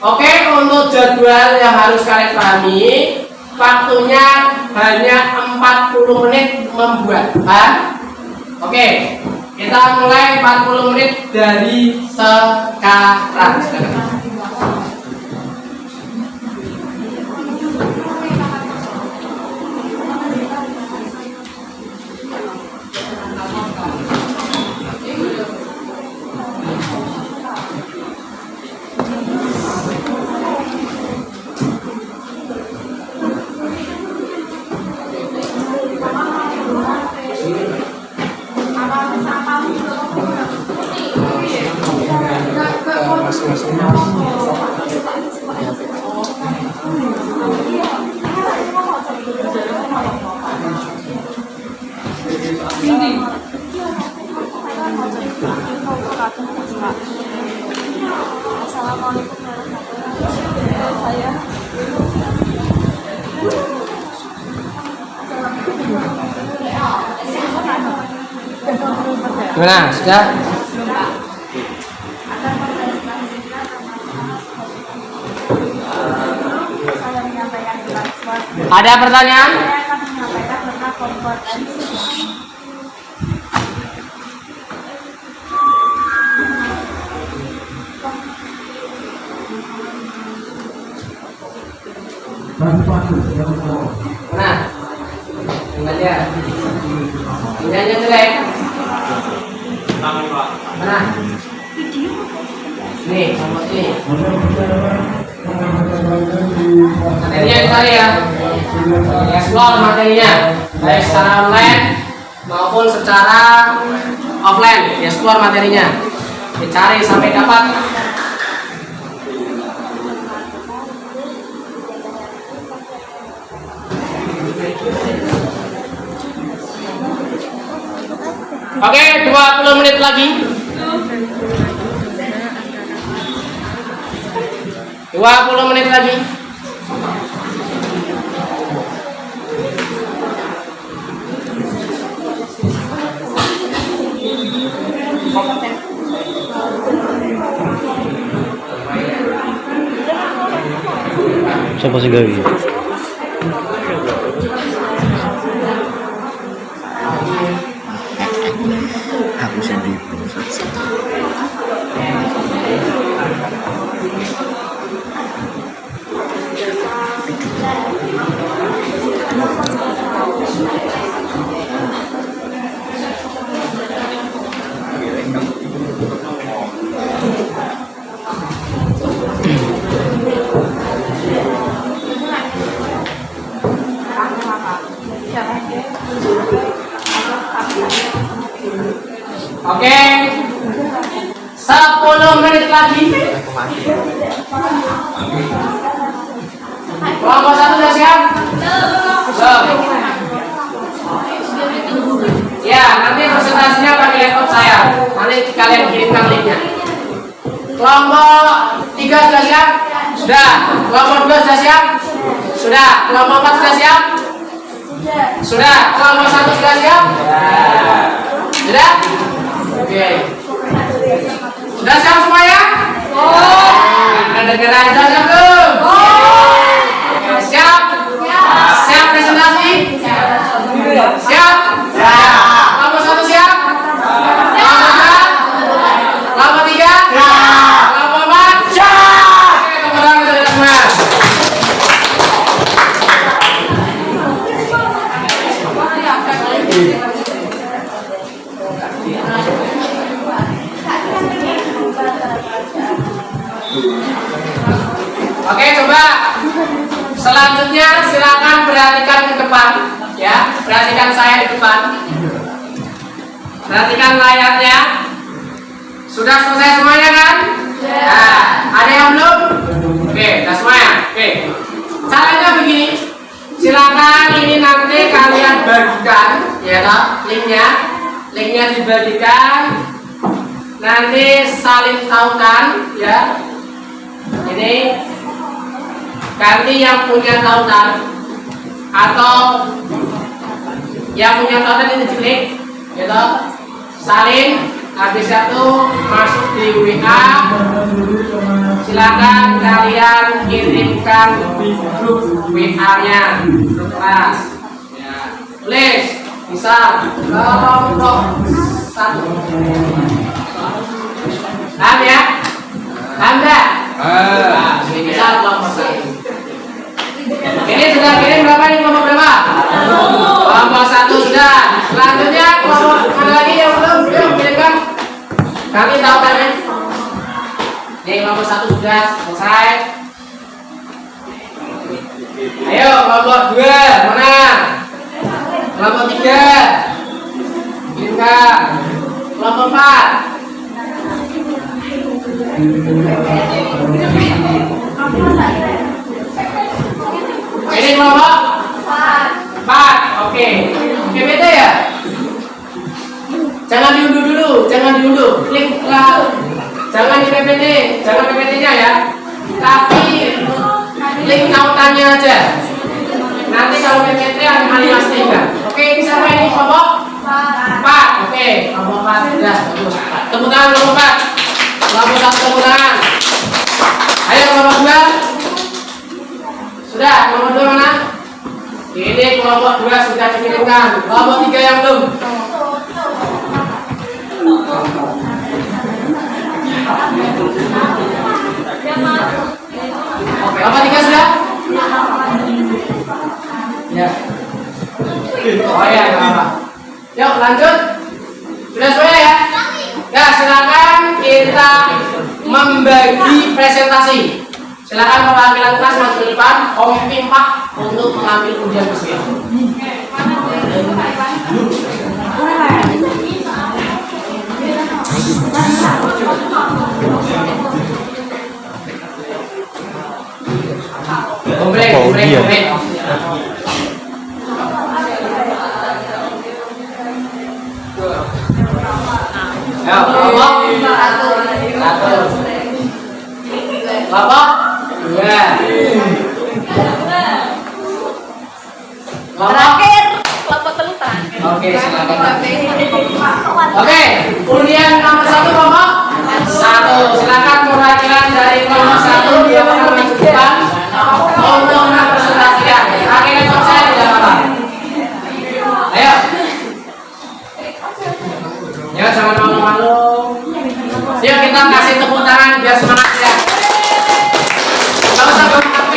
Oke, untuk jadwal yang harus kalian pahami, waktunya hanya 40 menit membuat. Paham? Oke, kita mulai 40 menit dari sekarang. Assalamualaikum warahmatullahi wabarakatuh. Gimana? Sudah? Ada pertanyaan? Saya akan menyampaikan tentang kompetensi. Nah, ingatnya, ingatnya jelek. Mana? Nih, nomor ini. Materinya dicari ya. Explore materinya, baik secara online maupun secara offline. Explore materinya, dicari sampai dapat. Oke, 20 menit lagi. 20 menit lagi. Siapa sih gawe? Aku sendiri. Oke, 10 menit lagi. Kelompok 1 sudah siap? Belum. Ya, nanti presentasinya pakai laptop saya. Nanti kalian kirimkan linknya. Kelompok 3 sudah siap? Sudah. Kelompok 2 sudah siap? Sudah. Kelompok 4 sudah siap? Sudah. Kelompok 1 sudah siap? Sudah? Oke. Sudah siap semuanya? Ada gerak sudah siap belum? Siap? Siap presentasi? Siap? Kelompok 1 siap? Kelompok 2? Kelompok 3? Kelompok 4? Siap! Oke, tepuk tangan untuk semua. Oke, coba selanjutnya silakan perhatikan ke depan, ya. Perhatikan saya di depan. Perhatikan layarnya. Sudah selesai semuanya kan? Nah, ada yang belum? Oke, sudah semuanya. Oke. Caranya begini. Silakan ini nanti kalian bagikan, ya toh, linknya. Linknya dibagikan. Nanti saling tautan, ya. Ini ganti yang punya tautan atau yang punya tautan ini diklik, gitu. Salin, habis itu masuk di WA. Silakan kalian kirimkan di grup WA-nya, grup kelas. Ya. Tulis, misal kelompok 1. Paham ya? Paham enggak? Misal kelompok 1. Ini sudah kirim berapa nih, kelompok berapa? Kelompok 1 sudah. Selanjutnya kelompok mana lagi yang belum? Yuk kirimkan. Kami tahu kan? Nih kelompok 1 sudah selesai. Ayo kelompok 2 mana? Kelompok 3 kirimkan. Kelompok 4. Ini kelompok 4. Oke. PPT ya? Jangan diunduh dulu, jangan diunduh. Klik jangan di PPT, jangan PPT-nya ya. Tapi link tautannya aja. Nanti kalau PPT akan pastikan. Oke, ini siapa ini kelompok 4. Oke, kelompok 4 sudah bagus. Tepuk tangan kelompok 4. Kelompok 1 tepuk tangan. Ayo kelompok 2. Sudah, kelompok 2 mana? Ini kelompok 2 sudah dikirimkan. Kelompok 3 yang belum. Kelompok 3 sudah? Ya. Oh ya, nggak apa. Yuk lanjut. Sudah semuanya ya? Ya, silakan kita membagi presentasi. Silakan perwakilan kelas maju ke depan, Om Pimpak untuk mengambil ujian tersebut. Gombreng. Ya, Bapak. Bapak. Ya. Terakhir, kelompok telu terakhir. Oke, silakan. Oke, undian nomor 1 Bapak. 1. Silakan perwakilan dari nomor 1 dia akan menunjukkan untuk mempresentasikan. Pakai laptop saya tidak apa-apa. Ayo. Ya, jangan malu-malu. Yuk kita kasih tepuk tangan biar semangat ya. Kalau usah bawa HP,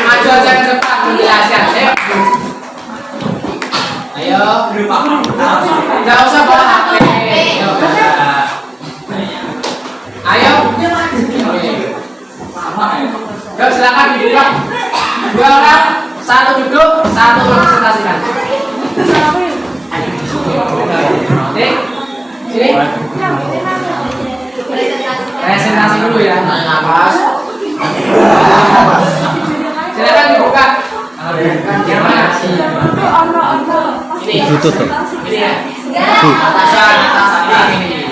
maju aja ke depan menjelaskan. Ayo. Tidak usah bawa HP. Ayo. Yuk silakan dibuka. 2 orang, 1 duduk, 1 mempresentasikan. Nih, sini. Presentasi dulu ya. Napas. Silakan dibuka. Yang mana? Ini. Tutup tuh. Ini ya. Atasan ini.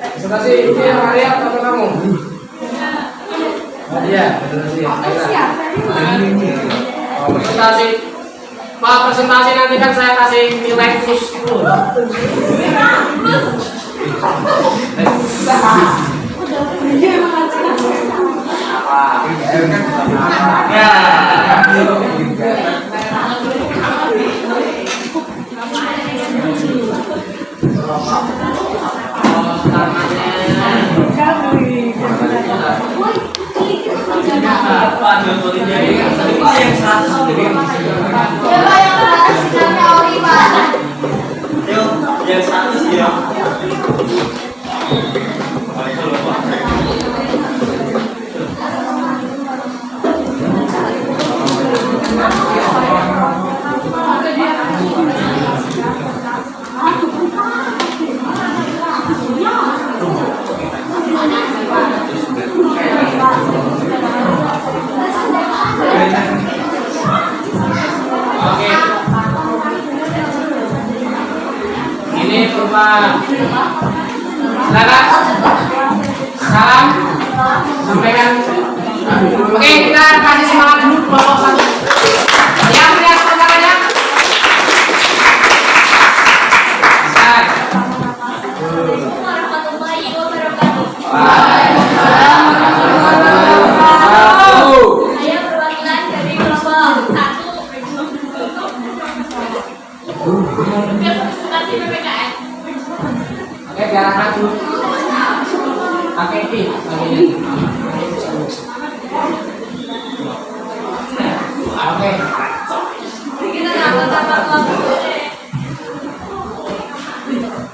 Presentasi ini yang Maria atau kamu? Iya, presentasi. Pak presentasi nanti kan saya kasih nilai plus 10. Yang 100 ya. Oke. Ini berupa silakan salam sampaikan. Oke, kita kasih semangat dulu kelompok 1. Yang lihat tangannya. Saya perwakilan dari kelompok 1. Presentasi PPKN. Oke, jarak maju. Pakai P. Oke. Kita nama-nama kelompok deh.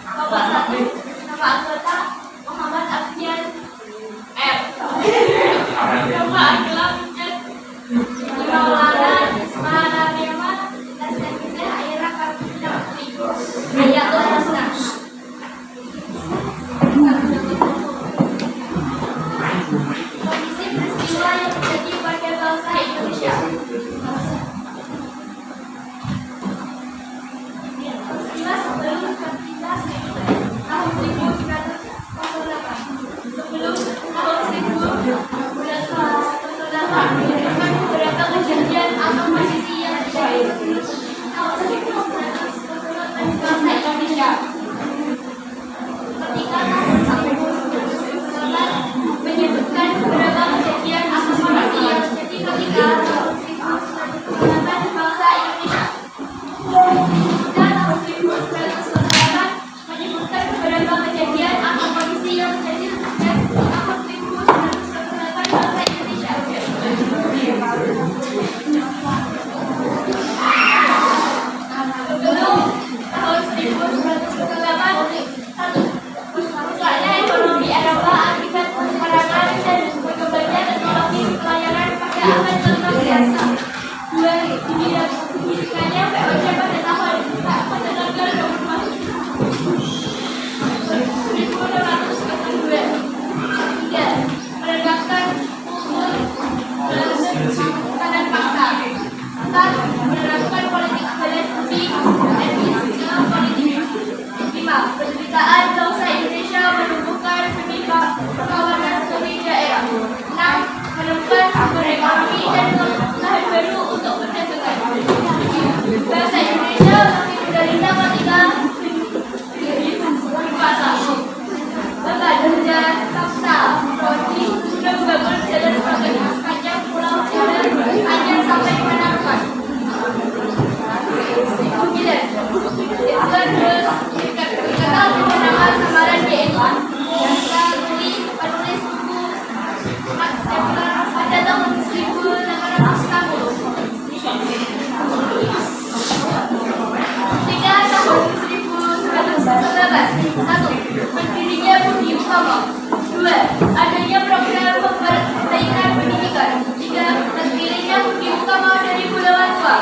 Bapak 1. Nama anggota Muhammad Afyan R. Nama anggota Maulana Ismail Ahmad dan Saya Aira Kartina Putri Ayatul Hasnah. 1. Berdirinya Budi Utama. 2. Adanya program perbaikan pendidikan. 3. Terpilihnya Budi Utama dari Kepulauan Tua.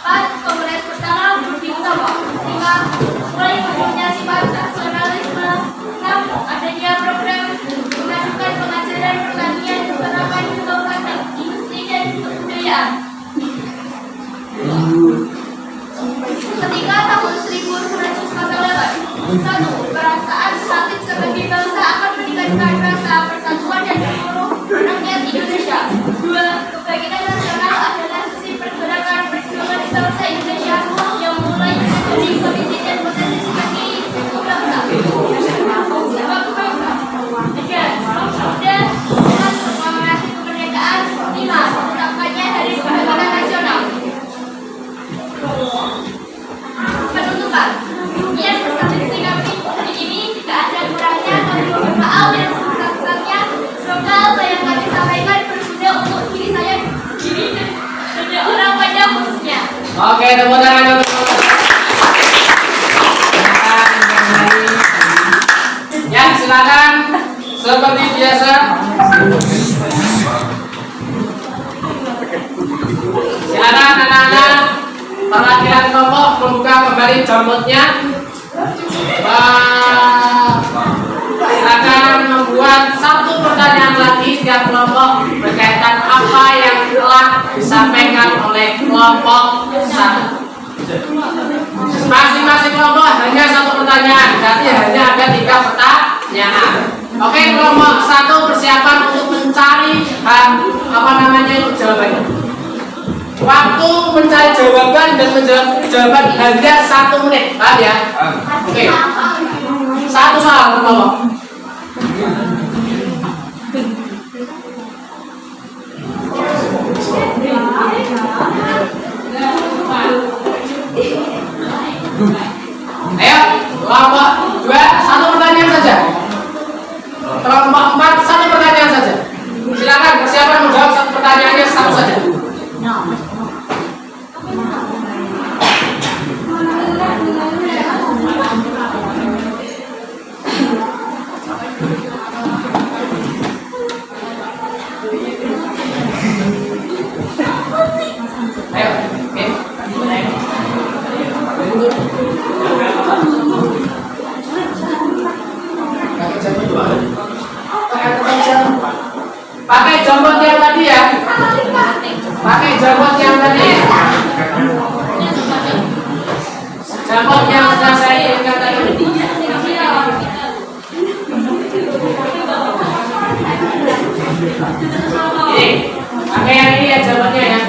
4. Kongres pertama Budi Utama. 5. Mulai munculnya sifat nasionalisme. 6. Adanya program mengajukan pengajaran pertanian peternakan kabupaten, industri dan kebudayaan. Ketika tahun 1948, 1. Perasaan sakit sebagai bangsa akan meningkatkan rasa persatuan dan seluruh rakyat Indonesia. 2. Kebangkitan nasional adalah sisi pergerakan perjuangan bangsa Indonesia yang mulai dari kondisi dan potensi sebagai suku bangsa. Dan proklamasi kemerdekaan. 5. Tetapkannya hari kemerdekaan nasional. Penutupan. Ia bersambung sikapi hari ini jika ada kurangnya kami mohon maaf yang sebesar-besarnya. Semoga apa yang kami sampaikan berguna untuk diri saya sendiri dan orang banyak khususnya. Oke, tepuk tangan untuk ya, silakan seperti biasa. Silakan anak-anak perwakilan kelompok membuka kembali jambutnya. Silakan membuat satu pertanyaan lagi setiap kelompok berkaitan apa yang telah disampaikan oleh kelompok 1. Masing-masing kelompok hanya satu pertanyaan, jadi hanya ada 3 pertanyaan. Oke, kelompok 1 persiapan untuk mencari jawabannya. Waktu mencari jawaban dan menjawab jawaban hanya 1 menit, paham ya? Oke. 1 soal kelompok. Ayo, kelompok 2, 1 pertanyaan saja. Kelompok 4, 1 pertanyaan saja. Silakan persiapan menjawab 1 pertanyaannya 1 saja. Ayo, pakai jambot yang tadi ya. Pakai jambot yang tadi. Jambot yang sudah saya ingat tadi. Ini, pakai yang ini ya jambotnya ya.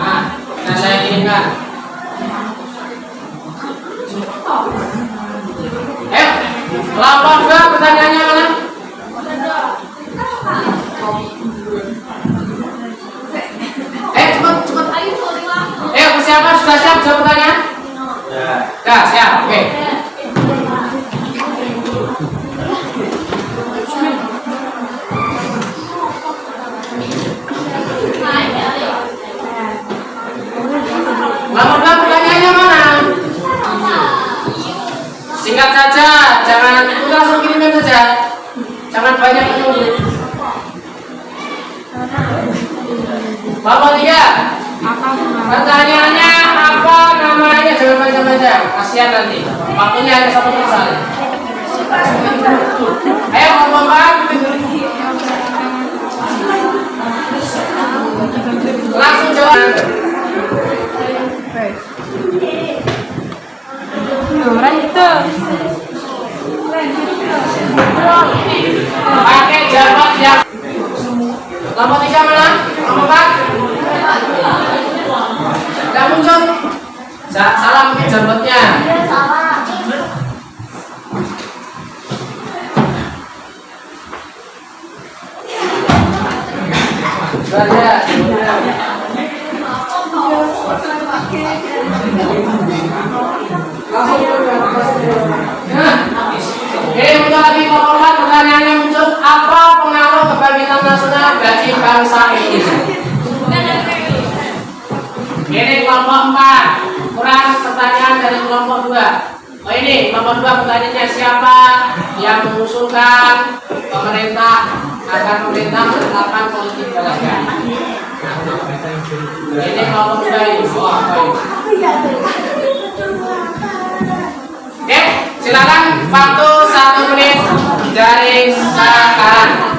Nah, sudah saya kirimkan. Ayo, kelompok 2 pertanyaannya mana? Cepet. Ayo, persiapan sudah siap jawab pertanyaan? Ya, siap. Oke. Kelompok 2 pertanyaannya mana? Singkat saja, jangan langsung kirimkan saja. Jangan banyak menunggu. Kelompok 3. Pertanyaannya apa namanya? Jawabannya saja. Kasihan nanti. Waktunya hanya 1 menit saja. Ayo kelompok 4. Langsung jawab. Pakai jawab yang kelompok 3 mana? Kelompok 4? Tidak muncul. Salah mungkin jambotnya. Sudah. Oke, untuk lagi kelompok pertanyaannya muncul, apa pengaruh kebangkitan nasional bagi bangsa Indonesia? Ini kelompok 4, kurang pertanyaan dari kelompok 2. Oh ini nomor 2 pertanyaannya, siapa yang mengusulkan pemerintah agar pemerintah menetapkan politik balas ganti? Ini nomor 2 ini. Oh, apa ini? Oke, silakan waktu 1 menit dari sekarang.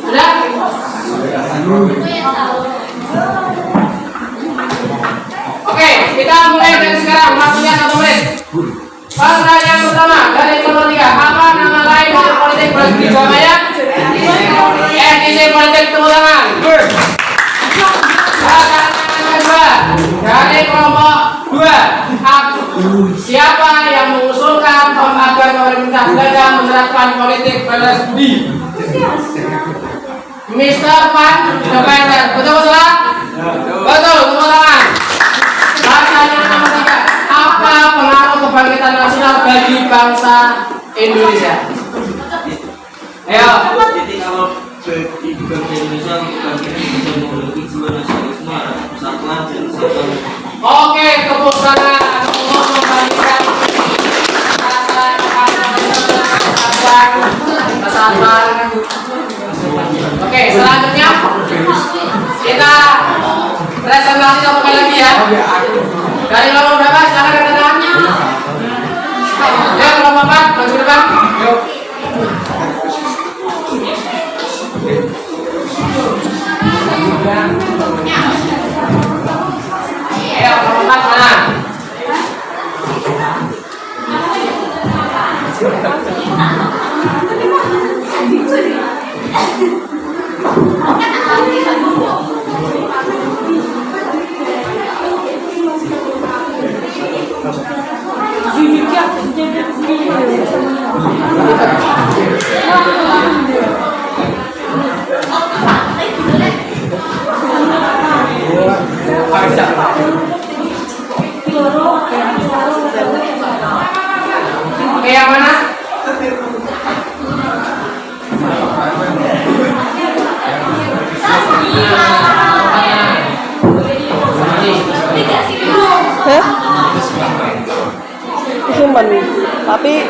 Sudah? Oke, kita mulai dari sekarang. Waktunya 1 menit. Pertanyaan pertama dari nomor 3. Apa nama lain dari politik berhenti jawabannya? Edisi politik, tepuk tangan. Pertanyaan kedua dari kelompok 2. Siapa yang mengusulkan agar pemerintah Belanda menerapkan politik balas budi? Mr. Van Deventer. Betul salah? Betul, tepuk tangan. Pertanyaan nomor 3. Apa pengaruh kebangkitan nasional bagi bangsa Indonesia? Ayo. Jadi kalau bagi bangsa Indonesia kebangkitan bisa memiliki sebuah nasionalisme, persatuan dan kesatuan. Oke, tepuk tangan untuk membangkitkan kesatuan. Oke, selanjutnya kita presentasi 1 kali lagi ya. Dari nomor berapa? Silakan angkat tangannya. Ya, nomor 4, maju depan. Yuk. Ayo, nomor 4 mana? Oke, yang mana? Simpen. Tapi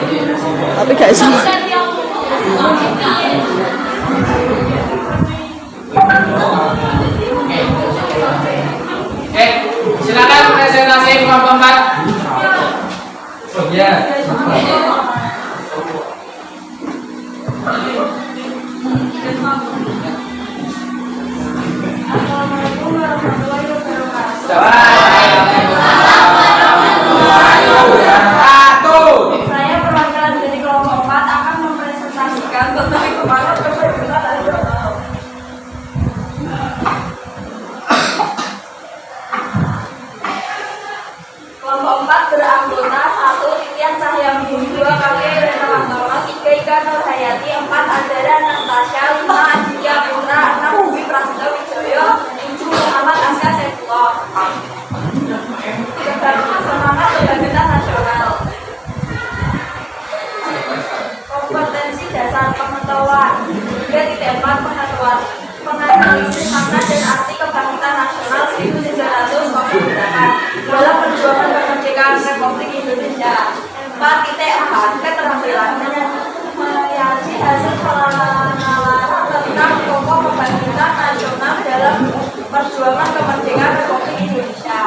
gak iso. Silakan presentasi kelompok 4. Ya. Assalamualaikum warahmatullahi wabarakatuh. Saya perwakilan dari kelompok 4 akan mempresentasikan tentang kemana keberagaman agama. Kelompok 4 beranggota 1. Titian Cahyamuni, 2. Kakek Rena Wantono, 3. Ika Nurhayati, 4. Azara Anastasia, 5. Aditya Putra, 6. Budi Prasetyo Wijoyo, 7. Muhammad Aska Saifullah. Semangat kebangkitan nasional. Kompetensi dasar pengetahuan. 3.4 Pengetahuan penganalisis makna dan arti kebangkitan nasional 1908 dalam perjuangan kemerdekaan Republik Indonesia. 4.4 Keterampilan menyaji hasil penalaran tentang pokok kebangkitan nasional dalam perjuangan kemerdekaan Republik Indonesia.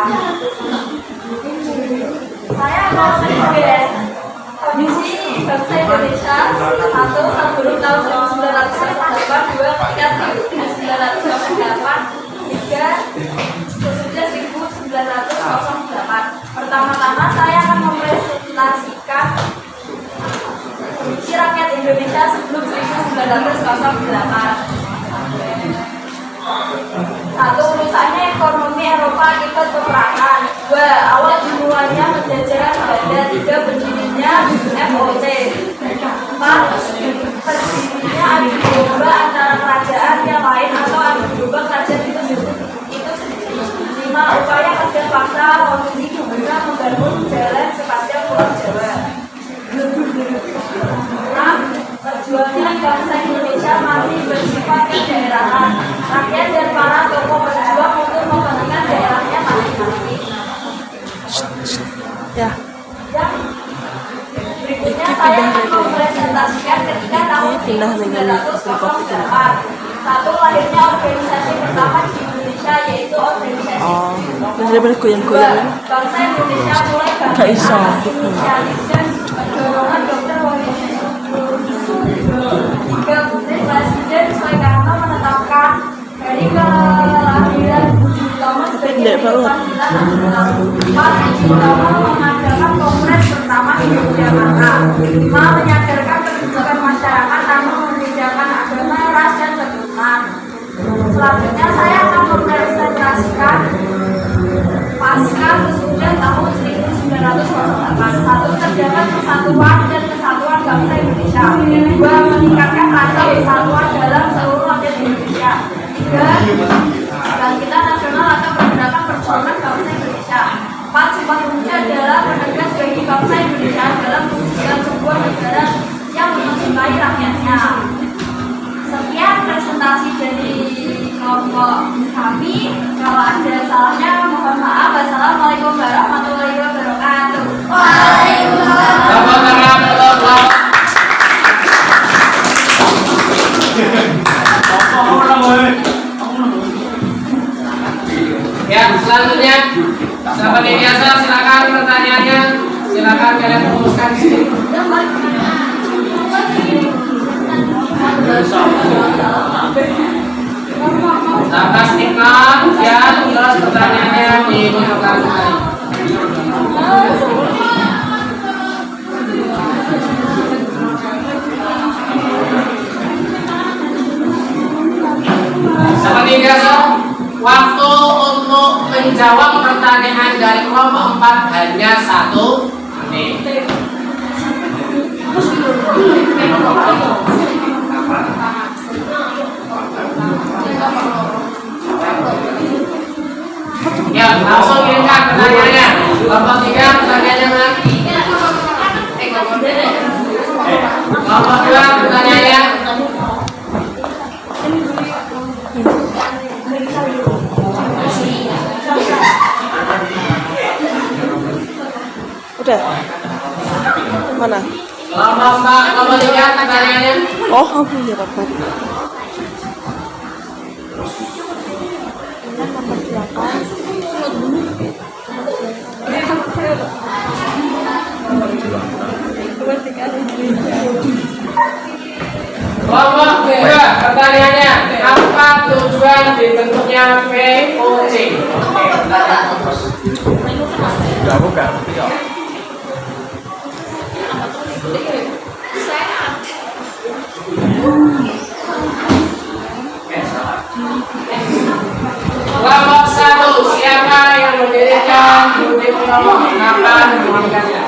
Saya mau sedikit kondisi bangsa Indonesia 1. Sebelum tahun 1948, 2. Ketika 1948, 3. Sesudah 1908. Pertama-tama saya akan mempresentasikan kondisi rakyat Indonesia sebelum 1908. 1. Urusannya ekonomi Eropa akibat peperangan. 2. Awal dimulainya penjajahan Belanda. 3. Berdirinya FOC. 4. Berdirinya adu domba antara kerajaan yang lain atau adu domba kerajaan itu sendiri. 5. Upaya kerja paksa Walandi guna membangun jalan sepanjang Pulau Jawa. Ya. Berikutnya saya akan mempresentasikan ketika tahun 1908. Satu lahirnya organisasi pertama di Indonesia yaitu organisasi Bener-bener goyang-goyang. Bangsa Indonesia mulai Gak iso. dan dorongan Dr. Wahidin hingga Presiden Soekarno menetapkan hari kelahiran Budi Utomo sebagai panggilan nasional. Budi Utomo mengadakan kongres pertama di Yogyakarta. Menyadarkan kebijakan masyarakat tanpa membedakan agama, ras, dan keturunan. Selanjutnya saya akan mempresentasikan pasca sesudah tahun 1908. Satu, terdapat persatuan dan kesatuan bangsa Indonesia. Dua, meningkatkan rasa persatuan dalam seluruh rakyat Indonesia. Tiga, kebangkitan nasional atau pergerakan perjuangan bangsa Indonesia. Empat, Sumpah Pemuda adalah penegas bagi bangsa Indonesia dalam mewujudkan sebuah negara yang mencintai rakyatnya. Sekian presentasi dari kelompok kami. Kalau ada salahnya mohon maaf. Wassalamualaikum warahmatullahi wabarakatuh. Waalaikumsalam. Ya, selanjutnya sahabat biasa silakan pertanyaannya, silakan kalian rumuskan di sini. Sahabat stigma, ya, terus pertanyaannya dimunculkan kembali. Seperti biasa, waktu untuk menjawab pertanyaan dari kelompok 4 hanya 1 menit. Ya, langsung kirimkan pertanyaannya. Kelompok 3 pertanyaannya mana? Kelompok 2 pertanyaannya. Udah. Mana? Kelompok 4, kelompok 3 pertanyaannya. Oh, aku ya dapat. Kelompok 3 pertanyaannya, apa tujuan dibentuknya VOC? Oke, pertanyaan terus. Kelompok 1, siapa yang mendirikan Budi Utomo? Kapan mendirikannya?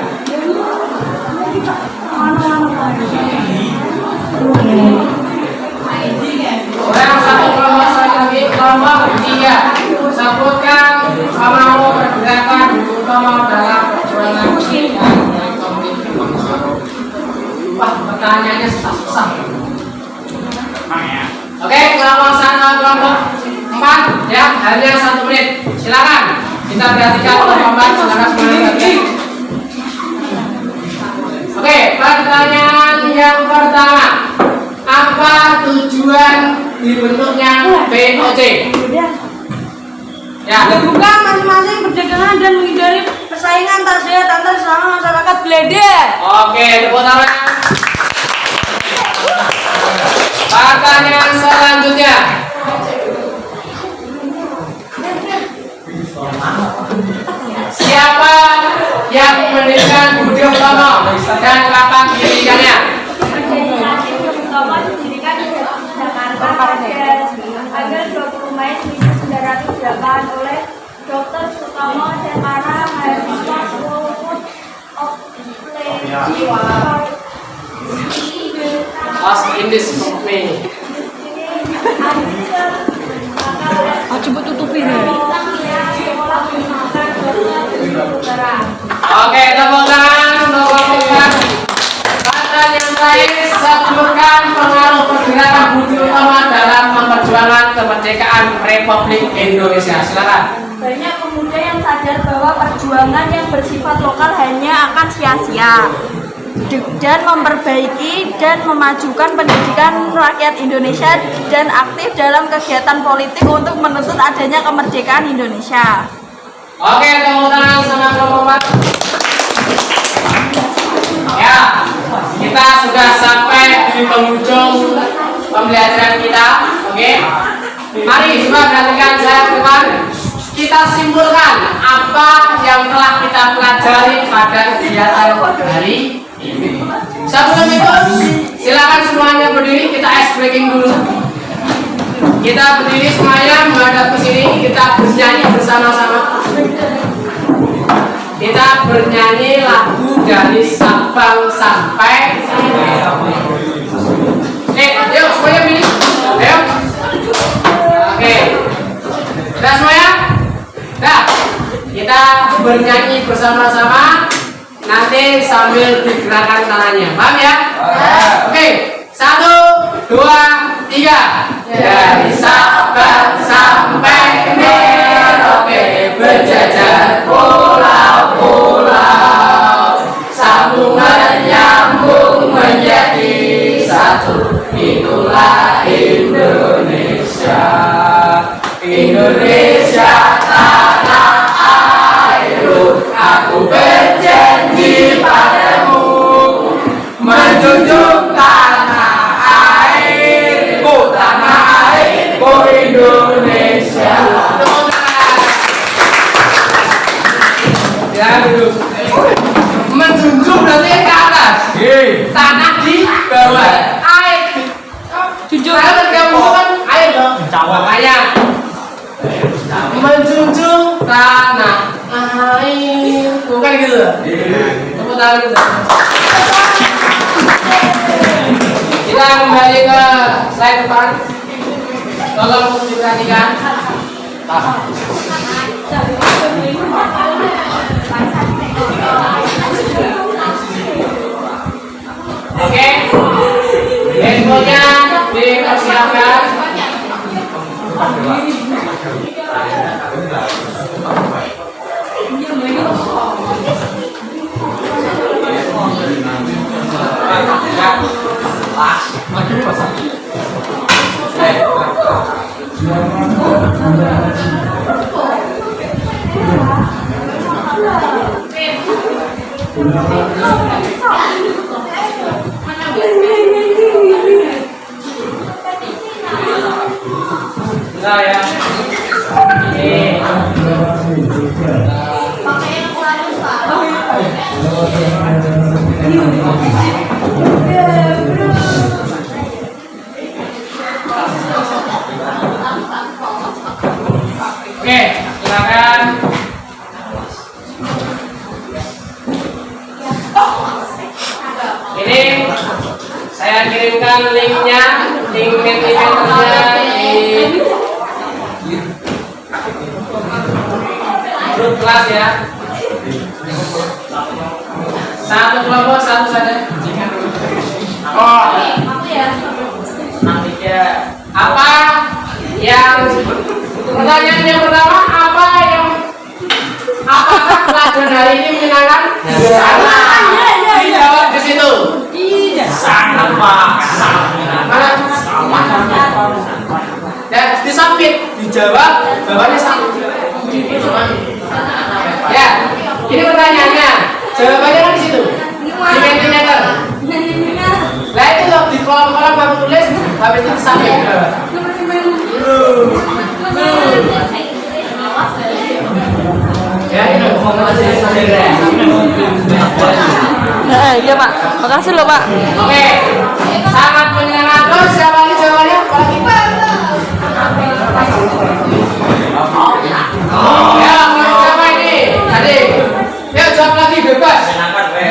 Orang satu kelompok lagi, kelompok 3. Sebutkan pemahu pergerakan Budi Utomo dalam perjuangan wah, pertanyaannya susah-susah. Oke, kelompok 1, kelompok 4 ya, hanya 1 menit. Silakan. Kita perhatikan kelompok 4, silakan semuanya lagi. Oke, pertanyaan yang pertama. Apa tujuan dibentuknya VOC? Ya. Membuka masing-masing perdagangan dan menghindari persaingan tak sehat antar sesama masyarakat Belede. Oke, tepuk tangan. Pertanyaan selanjutnya. Siapa yang mendirikan Budi Utomo dan kapan didirikannya? Organisasi Budi Utomo didirikan di Jakarta pada 20 Mei 1908 oleh Dr. Sutomo dan para mahasiswa School of In this company. Coba tutupin ya. Oke, tepuk tangan untuk kelompok. Pertanyaan lain, sebutkan pengaruh pergerakan Budi Utomo dalam memperjuangkan kemerdekaan Republik Indonesia. Silakan. Banyak pemuda yang sadar bahwa perjuangan perjuangan yang bersifat lokal hanya akan sia-sia, dan memperbaiki dan memajukan pendidikan rakyat Indonesia dan aktif dalam kegiatan politik untuk menuntut adanya kemerdekaan Indonesia. Oke, tepuk tangan sama kelompok 4. Ya, kita sudah sampai di penghujung pembelajaran kita. Oke, mari coba perhatikan saya ke depan. Kita simpulkan apa yang telah kita pelajari pada kegiatan hari ini. Sebelum itu, silakan semuanya berdiri. Kita ice breaking dulu. Kita berdiri semuanya menghadap ke sini. Kita bernyanyi bersama-sama. Kita bernyanyi lagu dari Sabang sampai yuk semuanya berdiri. Ayo. Oke. Sudah semuanya? Nah, kita bernyanyi bersama-sama. Nanti sambil digerakkan tangannya. Paham ya? Oke. 1, 2, 3. Dari Sabang sampai Merauke berjajar pulau-pulau, sambungan nyambung menjadi satu. Itulah Indonesia. Indonesia tanah airku, aku berjanji padamu menjunjung tanah airku Indonesia. Ya dulu. Menjunjung berarti ke atas. Tanah di bawah. Air. Junjung. Kalau kamu kan air dong. Makanya menjunjung tanah air, bukan gitu? Tepuk tangan kita. Kita kembali ke slide depan. Tolong diperhatikan. Oke, handphonenya dipersiapkan. Nah ya, ini oke, silakan. Ini saya kirimkan linknya, link Mentimeternya di grup kelas ya. Satu kelompok satu saja. Oh, apa yang pertanyaan yang pertama, apakah pelajaran hari ini menyenangkan? Dijawab di situ. Sangat Pak. Dan disubmit, dijawab bawahnya satu. Ya, ini pertanyaannya. Jawabannya kan di situ. Di Mentimeter. Nah itu loh di kolom-kolom kamu tulis, habis itu disubmit. Ya ini Iya Pak, makasih loh Pak. oke, sangat menyenangkan. Terus siapa lagi jawabannya? Ya, siapa ini? Tadi. Ya jawab lagi bebas.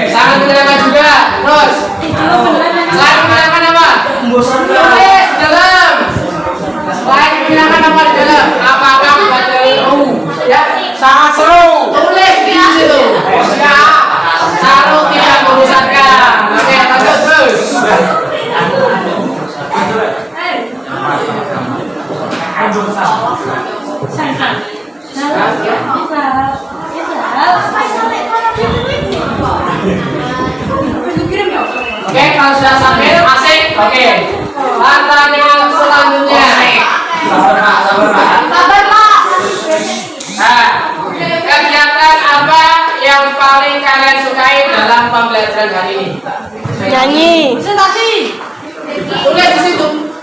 Sangat menyenangkan juga. Terus. Selain menyenangkan apa? Tulis di dalam. Selain menyenangkan apa di dalam? Apakah seru? Ya, sangat seru. Tulis di situ. Ya, seru tidak membosankan. Oke, lanjut terus. Oke, kalau sudah sambil asik. Oke. Pertanyaan selanjutnya. Sabar Pak. Sabar Pak. Nah, kegiatan apa yang paling kalian sukai dalam pembelajaran hari ini? Nyanyi. Presentasi. Tulis di situ.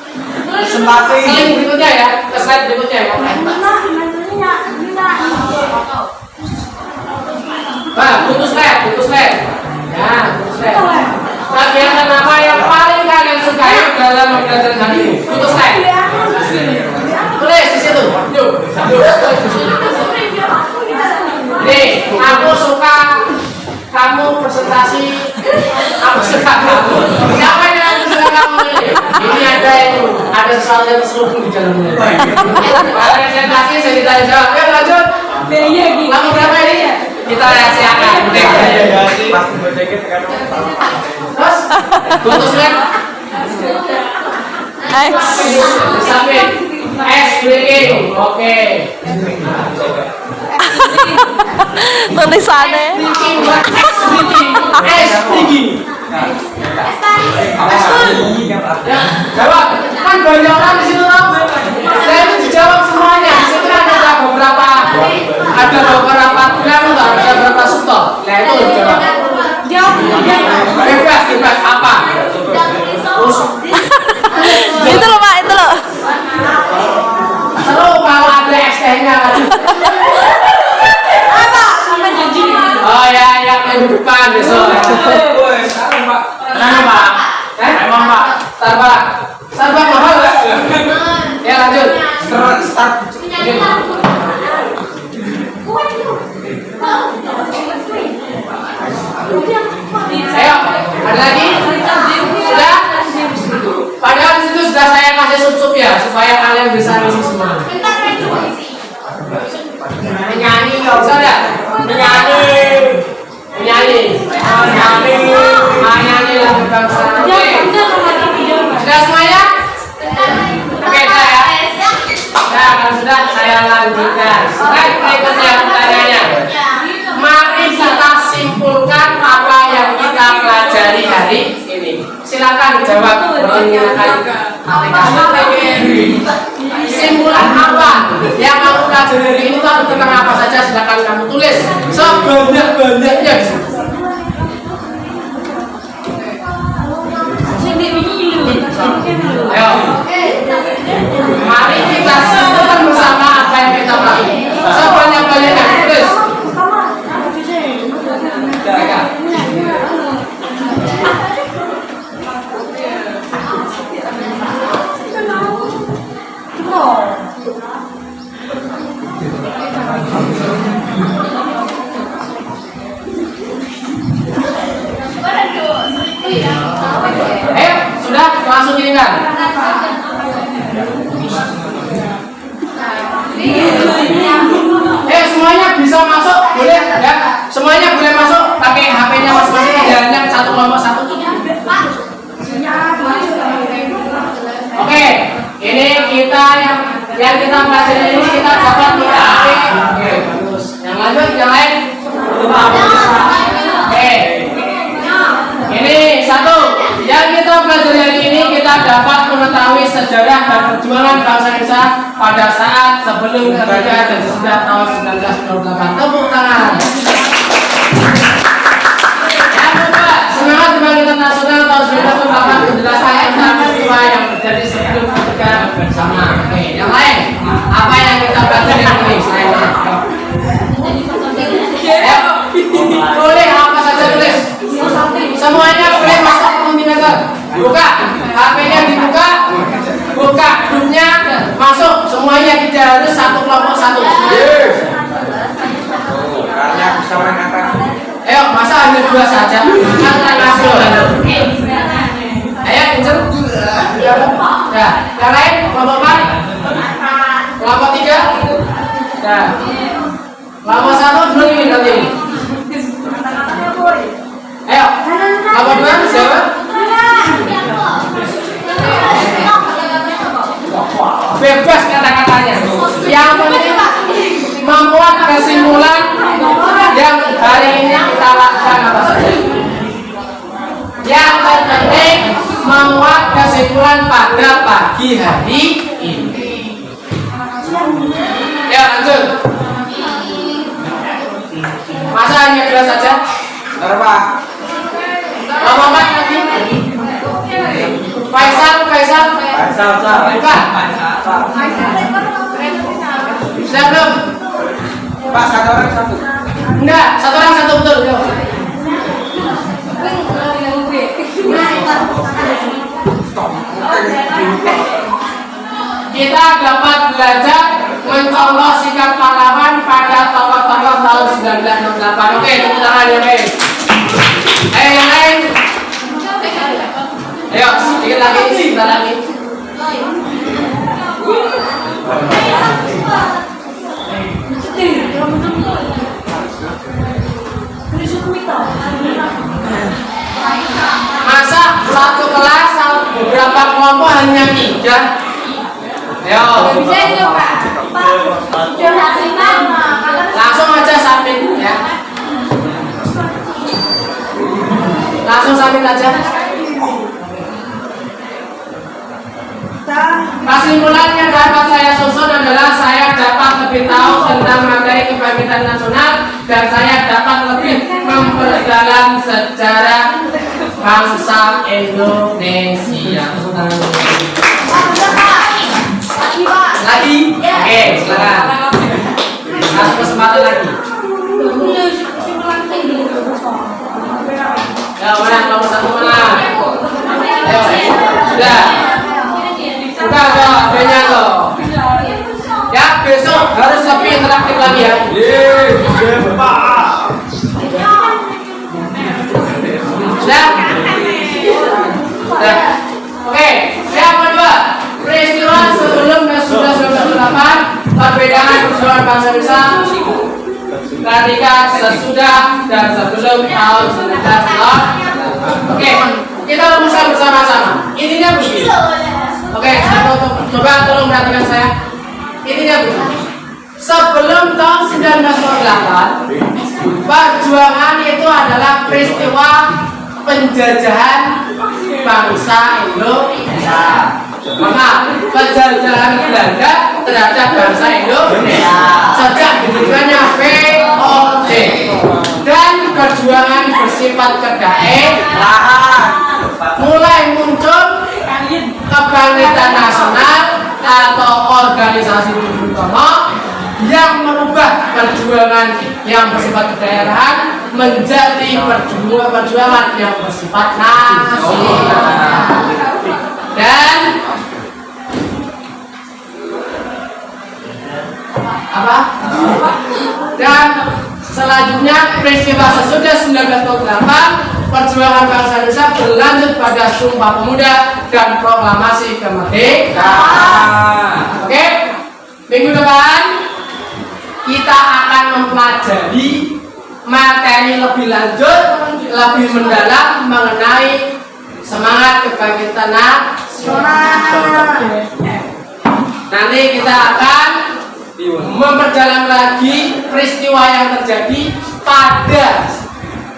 Presentasi. Kalian berikutnya ya, ke slide berikutnya ya. Nah, butuh slide. Ya, butuh slide. Kegiatan apa yang paling kalian sukai dalam pembelajaran hari ini? Butuh slide. Tulis di situ. Yuk. Nih, aku suka kamu presentasi. Aku suka kamu. Siapa yang aku suka kamu ini? Ini ada sesuatu yang terselubung di dalamnya. Presentasi saya ditanya jawab. Yuk lanjut. Lagu berapa ini? Kita rahasiakan. Terus, tutup slide. X. Sampai S breaking. Oke. Tulisannya. S tinggi. Jawab. Kan banyak orang di situ loh. Saya itu dijawab semuanya. Di situ kan ada beberapa gram atau ada beberapa subtop. Nah itu jawab. Bebas apa? Itu loh Pak, itu loh. Seru kalau ada ST-nya. Oh ya, yang minggu depan besok. Mana Pak? Emang Pak? Starbucks mahal nggak? Ya lanjut. Start. Ayo, ada lagi? Sudah? Padahal di situ sudah saya kasih sup-sup ya, supaya kalian bisa ngisi semua. Menyanyi nggak usah dah. Menyanyi lagu bangsa. Oke. Sudah semuanya? Oke, dah ya. Nah, kalau sudah saya lanjutkan. Slide berikutnya pertanyaannya. Mari kita simpulkan apa yang kita pelajari hari ini. Silakan jawab menggunakan aplikasi. Simpulan apa yang kamu pelajari hari ini atau tentang apa saja silakan kamu tulis sebanyak-banyaknya. Ayo, mari kita simpulkan bersama apa yang kita pelajari. Sebanyak-banyaknya tulis. Sudah langsung kirimkan. Semuanya bisa masuk, boleh ya? Semuanya boleh masuk, pakai HP-nya masing-masing, jalannya satu kelompok satu. Oke, ini kita yang kita pelajari ini kita dapat mengerti. Oke, bagus. Yang lanjut, yang lain. Oke, ini satu. Yang kita pelajari hari ini kita dapat mengetahui sejarah dan perjuangan bangsa Indonesia pada saat sebelum kemerdekaan dan sesudah tahun 1948. Tepuk tangan. Yang kedua, semangat kebangkitan nasional tahun 1948 menjelaskan tentang peristiwa yang terjadi sebelum kemerdekaan bersama. Oke, yang lain, apa yang kita pelajari hari ini? Boleh apa saja tulis. Semuanya boleh masuk ke Mentimeter. Buka, HP-nya dibuka, buka grupnya, masuk. Semuanya tidak harus satu kelompok satu. Ayo, masa hanya dua saja? Kan masuk. Ayo, pincer. Ya, yang lain kelompok 4, kelompok 3. Nah, kelompok 1 belum ini nanti. Ayo, kelompok 2 siapa? Bebas kata-katanya. Yang penting membuat kesimpulan yang hari ini kita lakukan apa saja. Yang terpenting kesimpulan pada pagi hari ini. Ya lanjut. Masa hanya gelas saja? Berapa? Lama lagi. Faisal. Bukan. Sudah belum? Pak, satu orang satu. Enggak, satu orang satu betul. Yuk. Kita dapat belajar mencontoh sikap pahlawan pada tokoh-tokoh tahun 1968. Oke, tepuk tangan ya, oke. Yang lain. Ayo, sedikit lagi, sebentar lagi. Masa satu kelas beberapa kelompok hanya 3? Ayo. Langsung aja submit ya. Langsung submit aja. Kesimpulannya dapat saya susun adalah saya dapat lebih tahu tentang materi kebangkitan nasional dan saya dapat lebih memperdalam sejarah bangsa Indonesia. Lagi? Oke, silakan. Kasih kesempatan lagi. Ya, mana nomor 1 mana? Ayo, sudah. Buka tuh, HP-nya tuh. Ya, besok harus lebih interaktif lagi ya. Sudah? Sudah. Oke, siap kedua. Peristiwa sebelum dan sudah 1968, perbedaan perjuangan bangsa Indonesia ketika sesudah dan sebelum tahun 1968. Oke, kita rumuskan bersama-sama. Intinya begini. Oke, coba tolong perhatikan saya. Intinya begini. Sebelum tahun 1968, perjuangan itu adalah peristiwa penjajahan bangsa Indonesia. Maka penjajahan Belanda terhadap bangsa Indonesia sejak didirikannya VOC dan perjuangan bersifat kedaerahan mulai muncul kebangkitan nasional atau organisasi Bung Tomo yang merubah perjuangan yang bersifat kedaerahan menjadi perjuangan yang bersifat nasional. Dan selanjutnya peristiwa sesudah 1948 perjuangan bangsa Indonesia berlanjut pada Sumpah Pemuda dan Proklamasi Kemerdekaan. Oke, minggu depan kita akan mempelajari materi lebih lanjut, lebih mendalam mengenai semangat kebangkitan nasional. Nanti kita akan memperdalam lagi peristiwa yang terjadi pada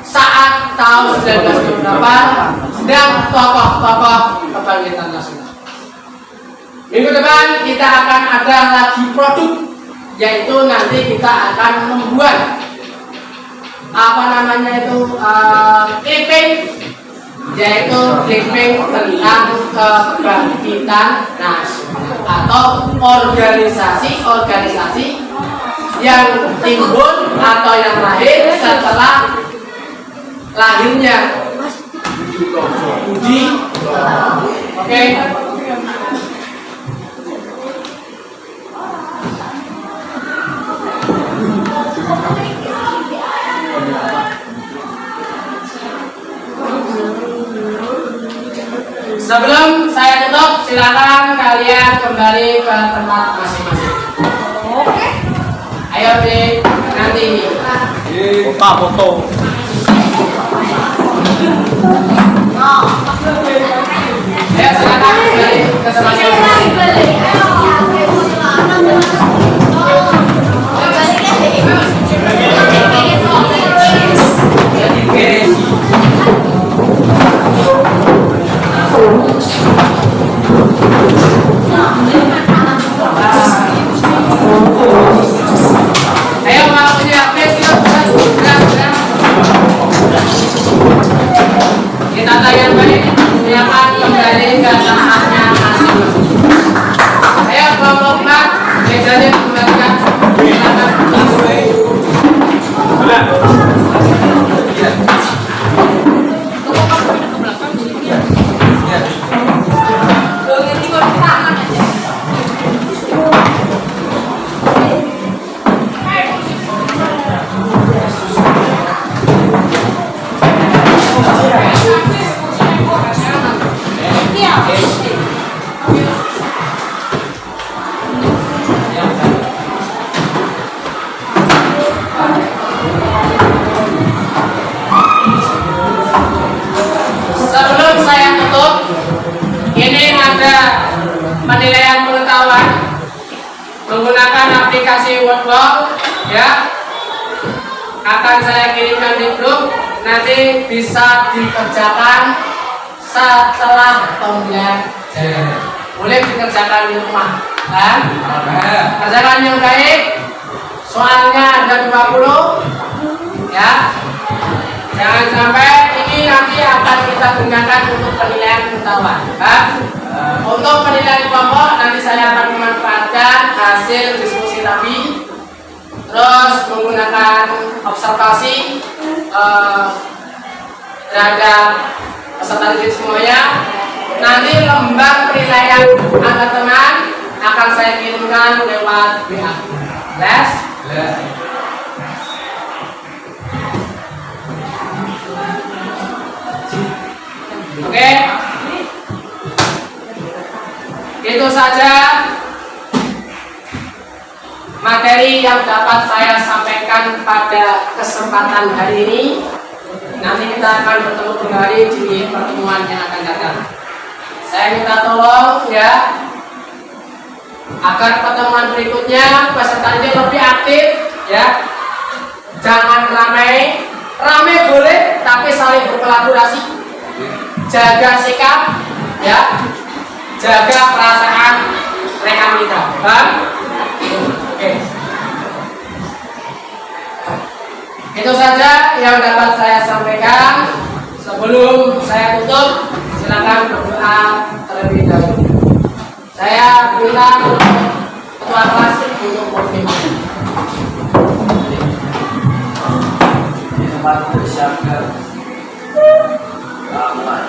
saat tahun 1928 dan tokoh-tokoh kebangkitan nasional. Minggu depan kita akan ada lagi produk, yaitu nanti kita akan membuat clipping, yaitu clipping tentang kebangkitan nasional atau organisasi-organisasi yang timbul atau yang lahir setelah lahirnya Budi. Oke. Sebelum saya tutup, silakan kalian kembali ke tempat masing-masing. Ayo deh, nanti foto. Ayo silakan kembali ke tempat masing-masing. Sebelum saya tutup, ini ada penilaian pengetahuan menggunakan aplikasi Wordwall, ya. Akan saya kirimkan di grup, nanti bisa dikerjakan setelah pembelajaran. Boleh dikerjakan di rumah, kan? Kerjakan yang baik. Soalnya ada 20, ya. Jangan sampai ini nanti akan kita gunakan untuk penilaian pengetahuan, kan? Untuk penilaian kelompok nanti saya akan memanfaatkan hasil diskusi tadi, terus menggunakan observasi terhadap peserta didik semuanya. Nanti lembar penilaian antar teman akan saya kirimkan lewat WA. Les? Oke, itu saja materi yang dapat saya sampaikan pada kesempatan hari ini. Nanti kita akan bertemu kembali di pertemuan yang akan datang. Saya minta tolong, ya, agar pertemuan berikutnya peserta didik lebih aktif, ya. Jangan ramai boleh, tapi saling berkolaborasi. Jaga sikap, ya, jaga perasaan rekan kita, kan? Oke. Itu saja yang dapat saya sampaikan. Sebelum saya tutup, silakan berdoa terlebih dahulu. Saya minta ketua kelas untuk konfirmasi. Di tempat bersiapkan. Aman.